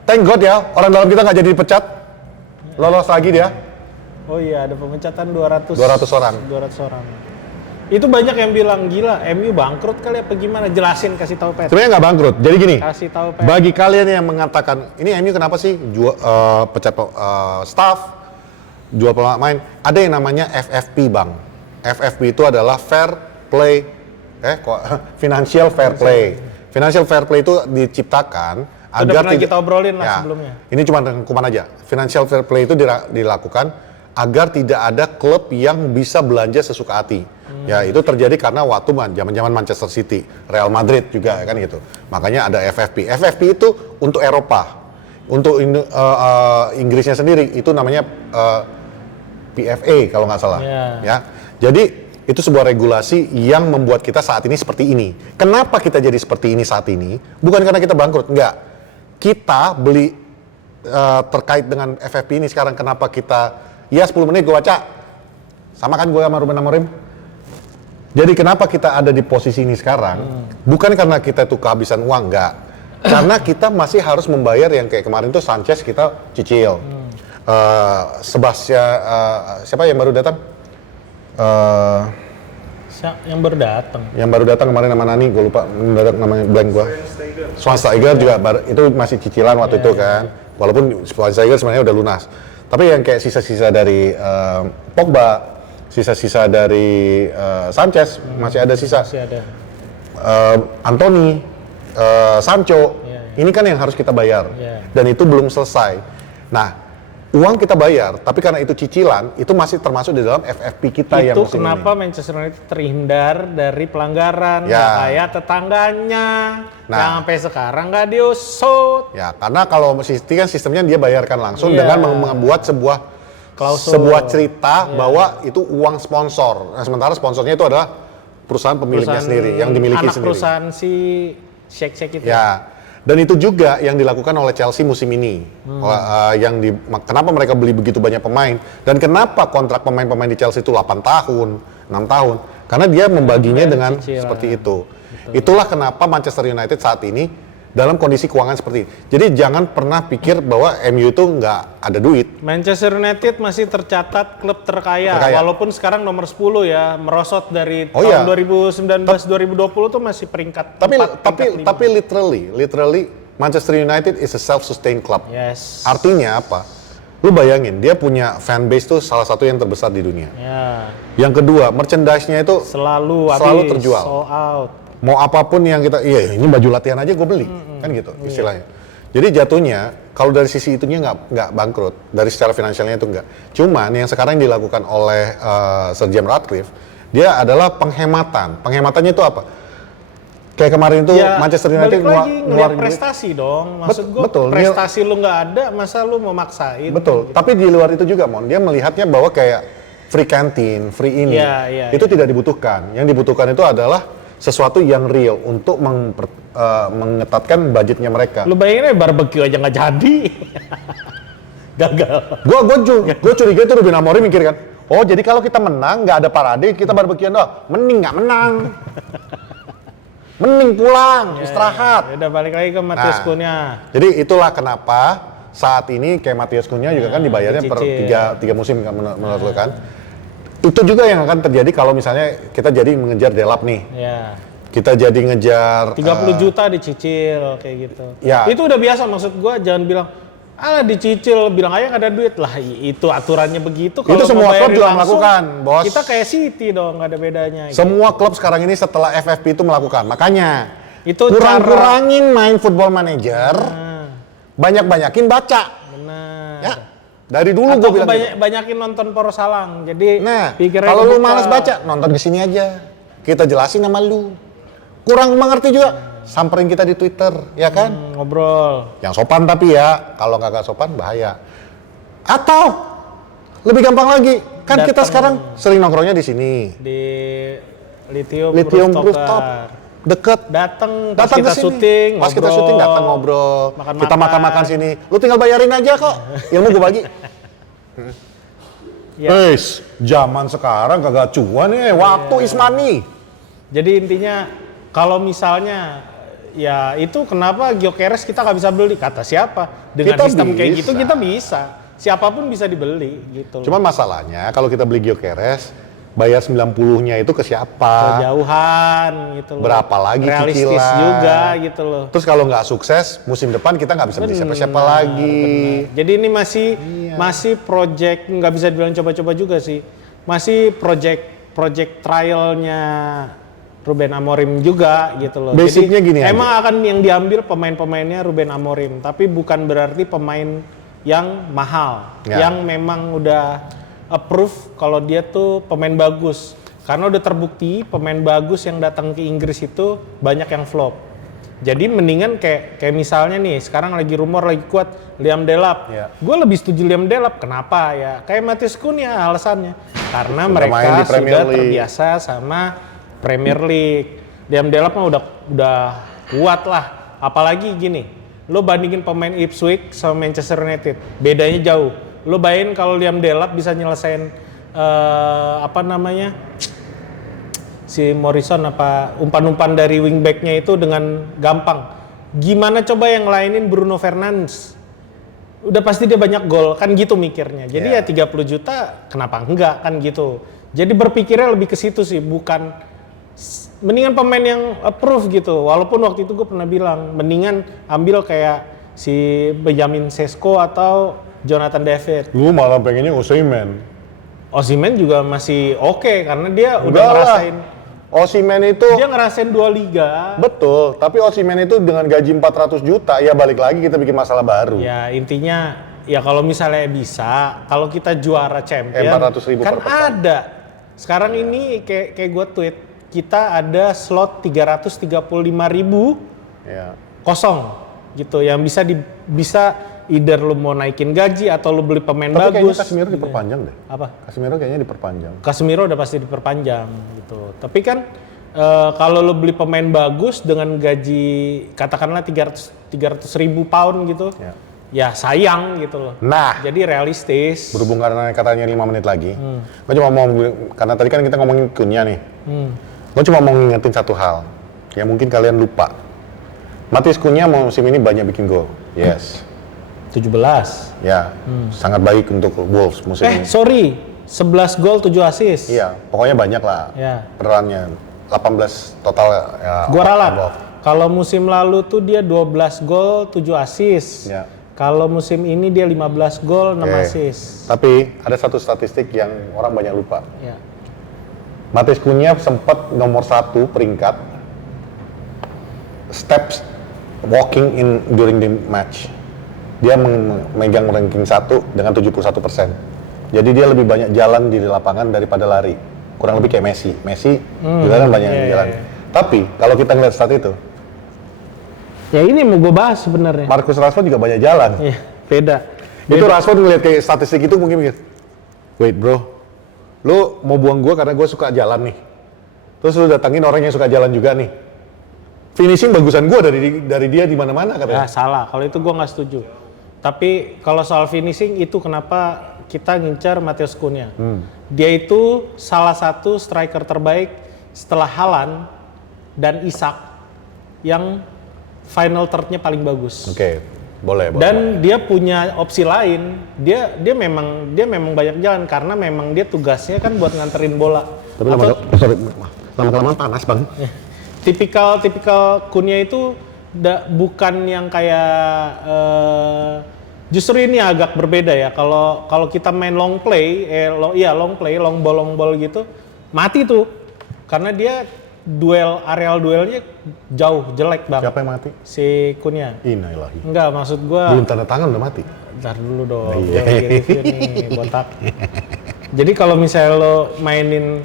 Thank God ya, orang dalam kita nggak jadi dipecat. Lolos lagi dia. Oh iya, ada pemecatan 200 orang. 200 orang. Itu banyak yang bilang gila, MU bangkrut kali apa gimana? Jelasin, kasih tahu Pet. Sebenarnya nggak bangkrut. Jadi gini, Kasih tahu Pet. bagi kalian yang mengatakan ini MU kenapa sih pecat staff, jual pemain, ada yang namanya FFP bang. FFP itu adalah financial fair play. Financial fair play itu diciptakan agar pernah kita obrolin lah sebelumnya. Ini cuma rangkuman aja. Financial fair play itu dilakukan agar tidak ada klub yang bisa belanja sesuka hati. Ya itu terjadi karena waktu zaman-zaman Manchester City, Real Madrid juga kan gitu. Makanya ada FFP. FFP itu untuk Eropa. Untuk Inggrisnya sendiri itu namanya PFA kalau nggak salah. Ya. Jadi itu sebuah regulasi yang membuat kita saat ini seperti ini. Kenapa kita jadi seperti ini saat ini? Bukan karena kita bangkrut, enggak. Kita beli terkait dengan FFP ini sekarang, kenapa kita 10 menit gue baca sama kan gue sama Ruben Amorim. Jadi kenapa kita ada di posisi ini sekarang? Bukan karena kita tuh kehabisan uang, enggak. Karena kita masih harus membayar yang kayak kemarin tuh Sanchez kita cicil. Siapa yang baru datang? Yang baru datang. Yang baru datang kemarin nama Nani, gue lupa mendadak namanya blank gue. Schweinsteiger juga itu masih cicilan waktu itu kan. Walaupun Schweinsteiger sebenarnya udah lunas. Tapi yang kayak sisa-sisa dari Pogba, sisa-sisa dari Sanchez masih ada sisa. Masih ada. Anthony, Sancho, ini kan yang harus kita bayar. Dan itu belum selesai. Nah, uang kita bayar, tapi karena itu cicilan, itu masih termasuk di dalam FFP kita yang musim ini. Itu kenapa Manchester United terhindar dari pelanggaran, kayak tetangganya, yang sampai sekarang nggak diusut. Ya, karena kalau City kan sistemnya dia bayarkan langsung dengan membuat sebuah cerita bahwa itu uang sponsor. Nah, sementara sponsornya itu adalah perusahaan pemiliknya sendiri, yang dimiliki anak sendiri. Perusahaan si Sheikh itu. Ya. Dan itu juga yang dilakukan oleh Chelsea musim ini. Kenapa mereka beli begitu banyak pemain dan kenapa kontrak pemain-pemain di Chelsea itu 8 tahun, 6 tahun? Karena dia membaginya dengan seperti itu. Betul. Itulah kenapa Manchester United saat ini dalam kondisi keuangan seperti ini. Jadi jangan pernah pikir bahwa MU itu nggak ada duit. Manchester United masih tercatat klub terkaya. Walaupun sekarang nomor 10 ya, merosot dari tahun 2019-2020 tuh masih peringkat 4, tapi literally Manchester United is a self-sustained club. Yes. Artinya apa? Lu bayangin, dia punya fanbase tuh salah satu yang terbesar di dunia. Yang kedua, merchandise-nya itu selalu terjual. Sold out. Mau apapun yang kita, ini baju latihan aja gue beli, kan gitu istilahnya. Jadi jatuhnya, kalau dari sisi itunya nggak bangkrut, dari secara finansialnya itu nggak. Cuman yang sekarang dilakukan oleh Sir Jim Ratcliffe, dia adalah penghematan. Penghematannya itu apa? Kayak kemarin itu Manchester United ngeluarin prestasi dong. Maksud gue, prestasi lu nggak ada, masa lu mau maksain? Betul, gitu. Tapi di luar itu juga, dia melihatnya bahwa kayak free canteen, free ini, itu tidak dibutuhkan. Yang dibutuhkan itu adalah sesuatu yang real untuk mengetatkan budgetnya mereka. Lu bayangin aja barbecue aja nggak jadi. Gagal. Gue curiga itu Ruben Amorim mikir kan, oh jadi kalau kita menang nggak ada parade, kita barbekyuan doang. Mending nggak menang. Mending pulang, istirahat. Udah balik lagi ke Matheus Cunha. Jadi itulah kenapa saat ini kayak Matheus Cunha juga kan dibayarnya per 3 musim kan menurut lo kan. Itu juga yang akan terjadi kalau misalnya kita jadi mengejar Delap nih. Kita jadi ngejar 30 juta dicicil kayak gitu. Ya. Itu udah biasa, maksud gua jangan bilang dicicil, bilang aja nggak ada duit lah, itu aturannya begitu. Itu semua klub juga melakukan, bos. Kita kayak City dong, nggak ada bedanya. Semua klub sekarang ini setelah FFP itu melakukan, makanya itu kurangin main Football Manager, banyakin baca. Benar. Ya, dari dulu gue bilang gitu. Banyakin nonton Poros Salang. Jadi kalau lu malas baca, nonton di sini aja. Kita jelasin sama lu. Kurang mengerti juga, samperin kita di Twitter, ya kan? Ngobrol. Yang sopan tapi ya, kalau nggak sopan bahaya. Atau lebih gampang lagi, kan kita sekarang sering nongkrongnya di sini. Di Lithium Rooftop. Deket. Datang pas kita syuting, datang ngobrol. Kita makan sini. Lu tinggal bayarin aja kok. Ilmu gue bagi. Zaman sekarang kagak cuan nih, waktu is money. Jadi intinya kalau misalnya ya itu kenapa Gyökeres kita nggak bisa beli? Kata siapa? Dengan Kita sistem kayak bisa. gitu kita bisa. Siapapun bisa dibeli gitu. Cuman masalahnya kalau kita beli Gyökeres, bayar 90-nya itu ke siapa? Kejauhan gitu loh. Berapa lagi realistis cicilan? juga gitu loh. Terus kalau nggak sukses, musim depan kita nggak bisa beli siapa-siapa lagi. Bener. Jadi ini masih project, nggak bisa dibilang coba-coba juga sih. Masih project trialnya Ruben Amorim juga gitu loh. Basicnya Jadi, gini aja. emang akan yang diambil pemain-pemainnya Ruben Amorim, tapi bukan berarti pemain yang mahal, Ya. yang memang udah approve kalau dia tuh pemain bagus. Karena udah terbukti pemain bagus yang datang ke Inggris itu banyak yang flop. Jadi mendingan kayak misalnya nih, sekarang lagi rumor lagi kuat Liam Delap. Ya. Gue lebih setuju Liam Delap. Kenapa ya? Kayak Matheus Cunha alasannya. Karena Sudah main mereka di Premier sudah League. terbiasa sama Premier League. Liam Delap mah udah kuat lah. Apalagi gini, lo bandingin pemain Ipswich sama Manchester United, bedanya jauh. Lo bayangin kalau Liam Delap bisa nyelesain si Morrison umpan-umpan dari wingbacknya itu dengan gampang. Gimana coba yang lainin Bruno Fernandes? Udah pasti dia banyak gol, kan gitu mikirnya. Jadi ya 30 juta kenapa enggak kan gitu. Jadi berpikirnya lebih ke situ sih, bukan mendingan pemain yang approve gitu. Walaupun waktu itu gue pernah bilang mendingan ambil kayak si Benjamin Sesko atau Jonathan David. Lu malah pengennya Osimhen. Osimhen juga masih oke karena dia udah Enggak lah. ngerasain Osimhen itu dia ngerasain 2 liga. betul, tapi Osimhen itu dengan gaji 400 juta, ya balik lagi kita bikin masalah baru. Ya intinya ya kalau misalnya bisa, kalau kita juara champion 400.000 kan per pekan. ada. Sekarang ini kayak gue tweet, kita ada slot 335.000 Ya. kosong gitu yang bisa either lu mau naikin gaji atau lu beli pemain Tapi kayaknya bagus. Casemiro gitu. diperpanjang deh. Apa? Casemiro kayaknya diperpanjang. Casemiro udah pasti diperpanjang gitu. Tapi kan kalau lu beli pemain bagus dengan gaji katakanlah 300.000 pound gitu. Ya sayang gitu loh. Nah, Jadi realistis. berhubung karena katanya 5 menit lagi, gue cuma mau, karena tadi kan kita ngomongin Cunha nih, gue cuma mau ngingetin satu hal, yang mungkin kalian lupa. Matheus Cunha musim ini banyak bikin gol, yes. 17. Ya, sangat baik untuk Wolves musim ini. Sorry. 11 gol 7 assist. Iya, pokoknya banyak lah Ya. perannya, 18 total ya. Gua ralat. above. Kalau musim lalu tuh dia 12 gol 7 assist. Ya. Kalau musim ini dia 15 gol 6 Oke. assist. Tapi ada satu statistik yang orang banyak lupa. Ya. Matheus Cunha sempat nomor 1 peringkat steps walking in during the match. Dia memegang ranking 1 dengan 71%. Jadi dia lebih banyak jalan di lapangan daripada lari. Kurang lebih kayak Messi. Messi juga kan banyak iya, jalan. iya. Tapi kalau kita ngeliat stat itu, Ya ini mau gue bahas sebenarnya. Marcus Rashford juga banyak jalan. Iya, beda. Itu Rashford ngeliat kayak statistik itu mungkin mikir, wait bro, lu mau buang gua karena gua suka jalan nih. Terus lu datangin orang yang suka jalan juga nih. Finishing bagusan gua dari dia di mana-mana Ya katanya. salah, kalau itu gue nggak setuju. Tapi kalau soal finishing itu kenapa kita ngincar Matheus Cunha. Dia itu salah satu striker terbaik setelah Haaland dan Isak yang final third-nya paling bagus. Oke, boleh. Dan dia punya opsi lain. Dia memang banyak jalan karena memang dia tugasnya kan buat nganterin bola. Tapi Atau lama-kelamaan panas bang. tipikal Cunha itu bukan yang kayak justru ini agak berbeda ya. Kalau kita main long play, long ball gitu, mati tuh. Karena dia areal duelnya jauh jelek banget. Siapa yang mati? Si Cunha. Innalillahi. Enggak, maksud gua Belum tanda tangan udah mati. ntar dulu dong, Iya. gua lagi review nih, botak. Jadi kalau misalnya lo mainin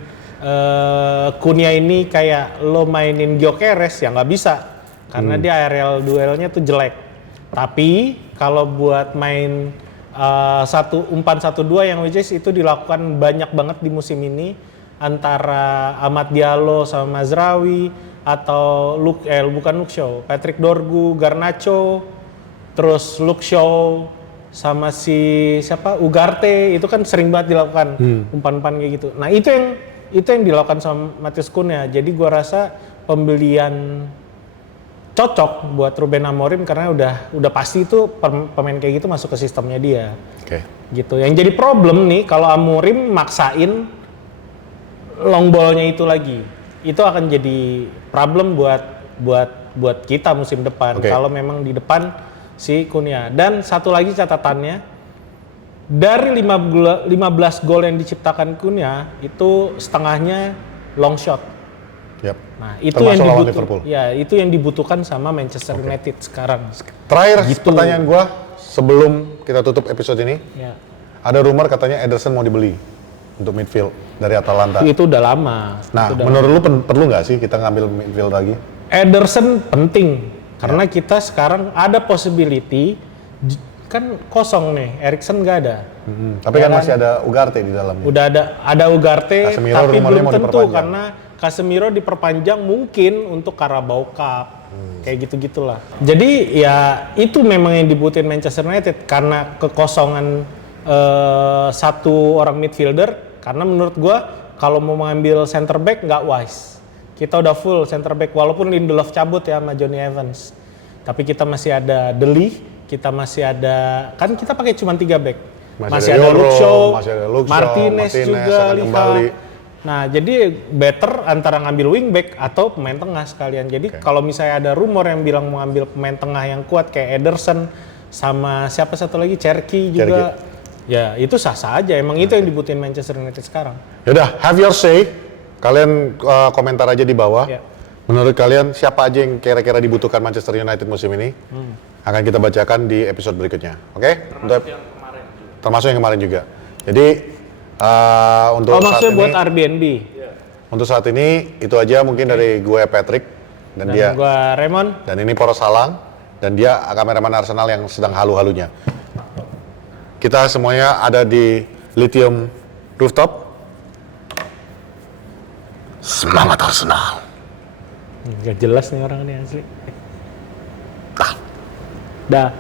Cunha ini kayak lo mainin Gyökeres ya nggak bisa, karena dia aerial duelnya tuh jelek. Tapi kalau buat main umpan 1-2 yang which is itu dilakukan banyak banget di musim ini antara Amad Diallo sama Mazraoui atau bukan Luke Shaw, Patrick Dorgu, Garnacho, terus Luke Shaw sama si Ugarte, itu kan sering banget dilakukan umpan-umpan kayak gitu. Nah itu yang dilakukan sama Matheus Cunha. Jadi gua rasa pembelian cocok buat Ruben Amorim karena udah pasti itu pemain kayak gitu masuk ke sistemnya dia. Oke. Gitu. Yang jadi problem nih kalau Amorim maksain long ball-nya itu lagi. Itu akan jadi problem buat kita musim depan kalau memang di depan si Cunha. Dan satu lagi catatannya, dari 15 gol yang diciptakan Cunha itu setengahnya long shot. Yap. Nah, itu termasuk yang lawan Liverpool. Ya, itu yang dibutuhkan sama Manchester United sekarang. Terakhir pertanyaan gua sebelum kita tutup episode ini. Ya. Ada rumor katanya Ederson mau dibeli untuk midfield dari Atalanta. Itu udah lama. Nah, menurut lu perlu nggak sih kita ngambil midfield lagi? Ederson penting karena kita sekarang ada possibility kan kosong nih, Eriksen nggak ada. Tapi kan masih ada Ugarte di dalamnya. Udah ada Ugarte, Casemiro tapi rumornya belum mau tentu diperpanjang. karena Casemiro diperpanjang mungkin untuk Carabao Cup. Kayak gitu-gitulah. Jadi ya itu memang yang dibutuhin Manchester United karena kekosongan satu orang midfielder. Karena menurut gua kalau mau mengambil center back nggak wise. Kita udah full center back walaupun Lindelof cabut ya sama Johnny Evans. Tapi kita masih ada De Ligt, kita masih ada kan kita pakai cuma 3 back. Masih ada Luke Shaw, Martinez juga, Liha. Nah, jadi better antara ngambil wingback atau pemain tengah sekalian. Jadi kalau misalnya ada rumor yang bilang mau ngambil pemain tengah yang kuat kayak Ederson sama siapa satu lagi Cherki juga, ya itu sah-sah aja. Emang itu yang dibutuhin Manchester United sekarang. Yaudah, have your say. Kalian komentar aja di bawah. Ya. Menurut kalian siapa aja yang kira-kira dibutuhkan Manchester United musim ini? Akan kita bacakan di episode berikutnya. Oke? Termasuk yang kemarin juga. Jadi untuk saat maksudnya ini, buat Airbnb. untuk saat ini itu aja mungkin dari gue Patrick dan dia gue Raymond. dan ini Poros Salang dan dia kameraman Arsenal yang sedang halu-halunya. Kita semuanya ada di Lithium Rooftop. Semangat Arsenal. Gak jelas nih orang ini asli. Dah.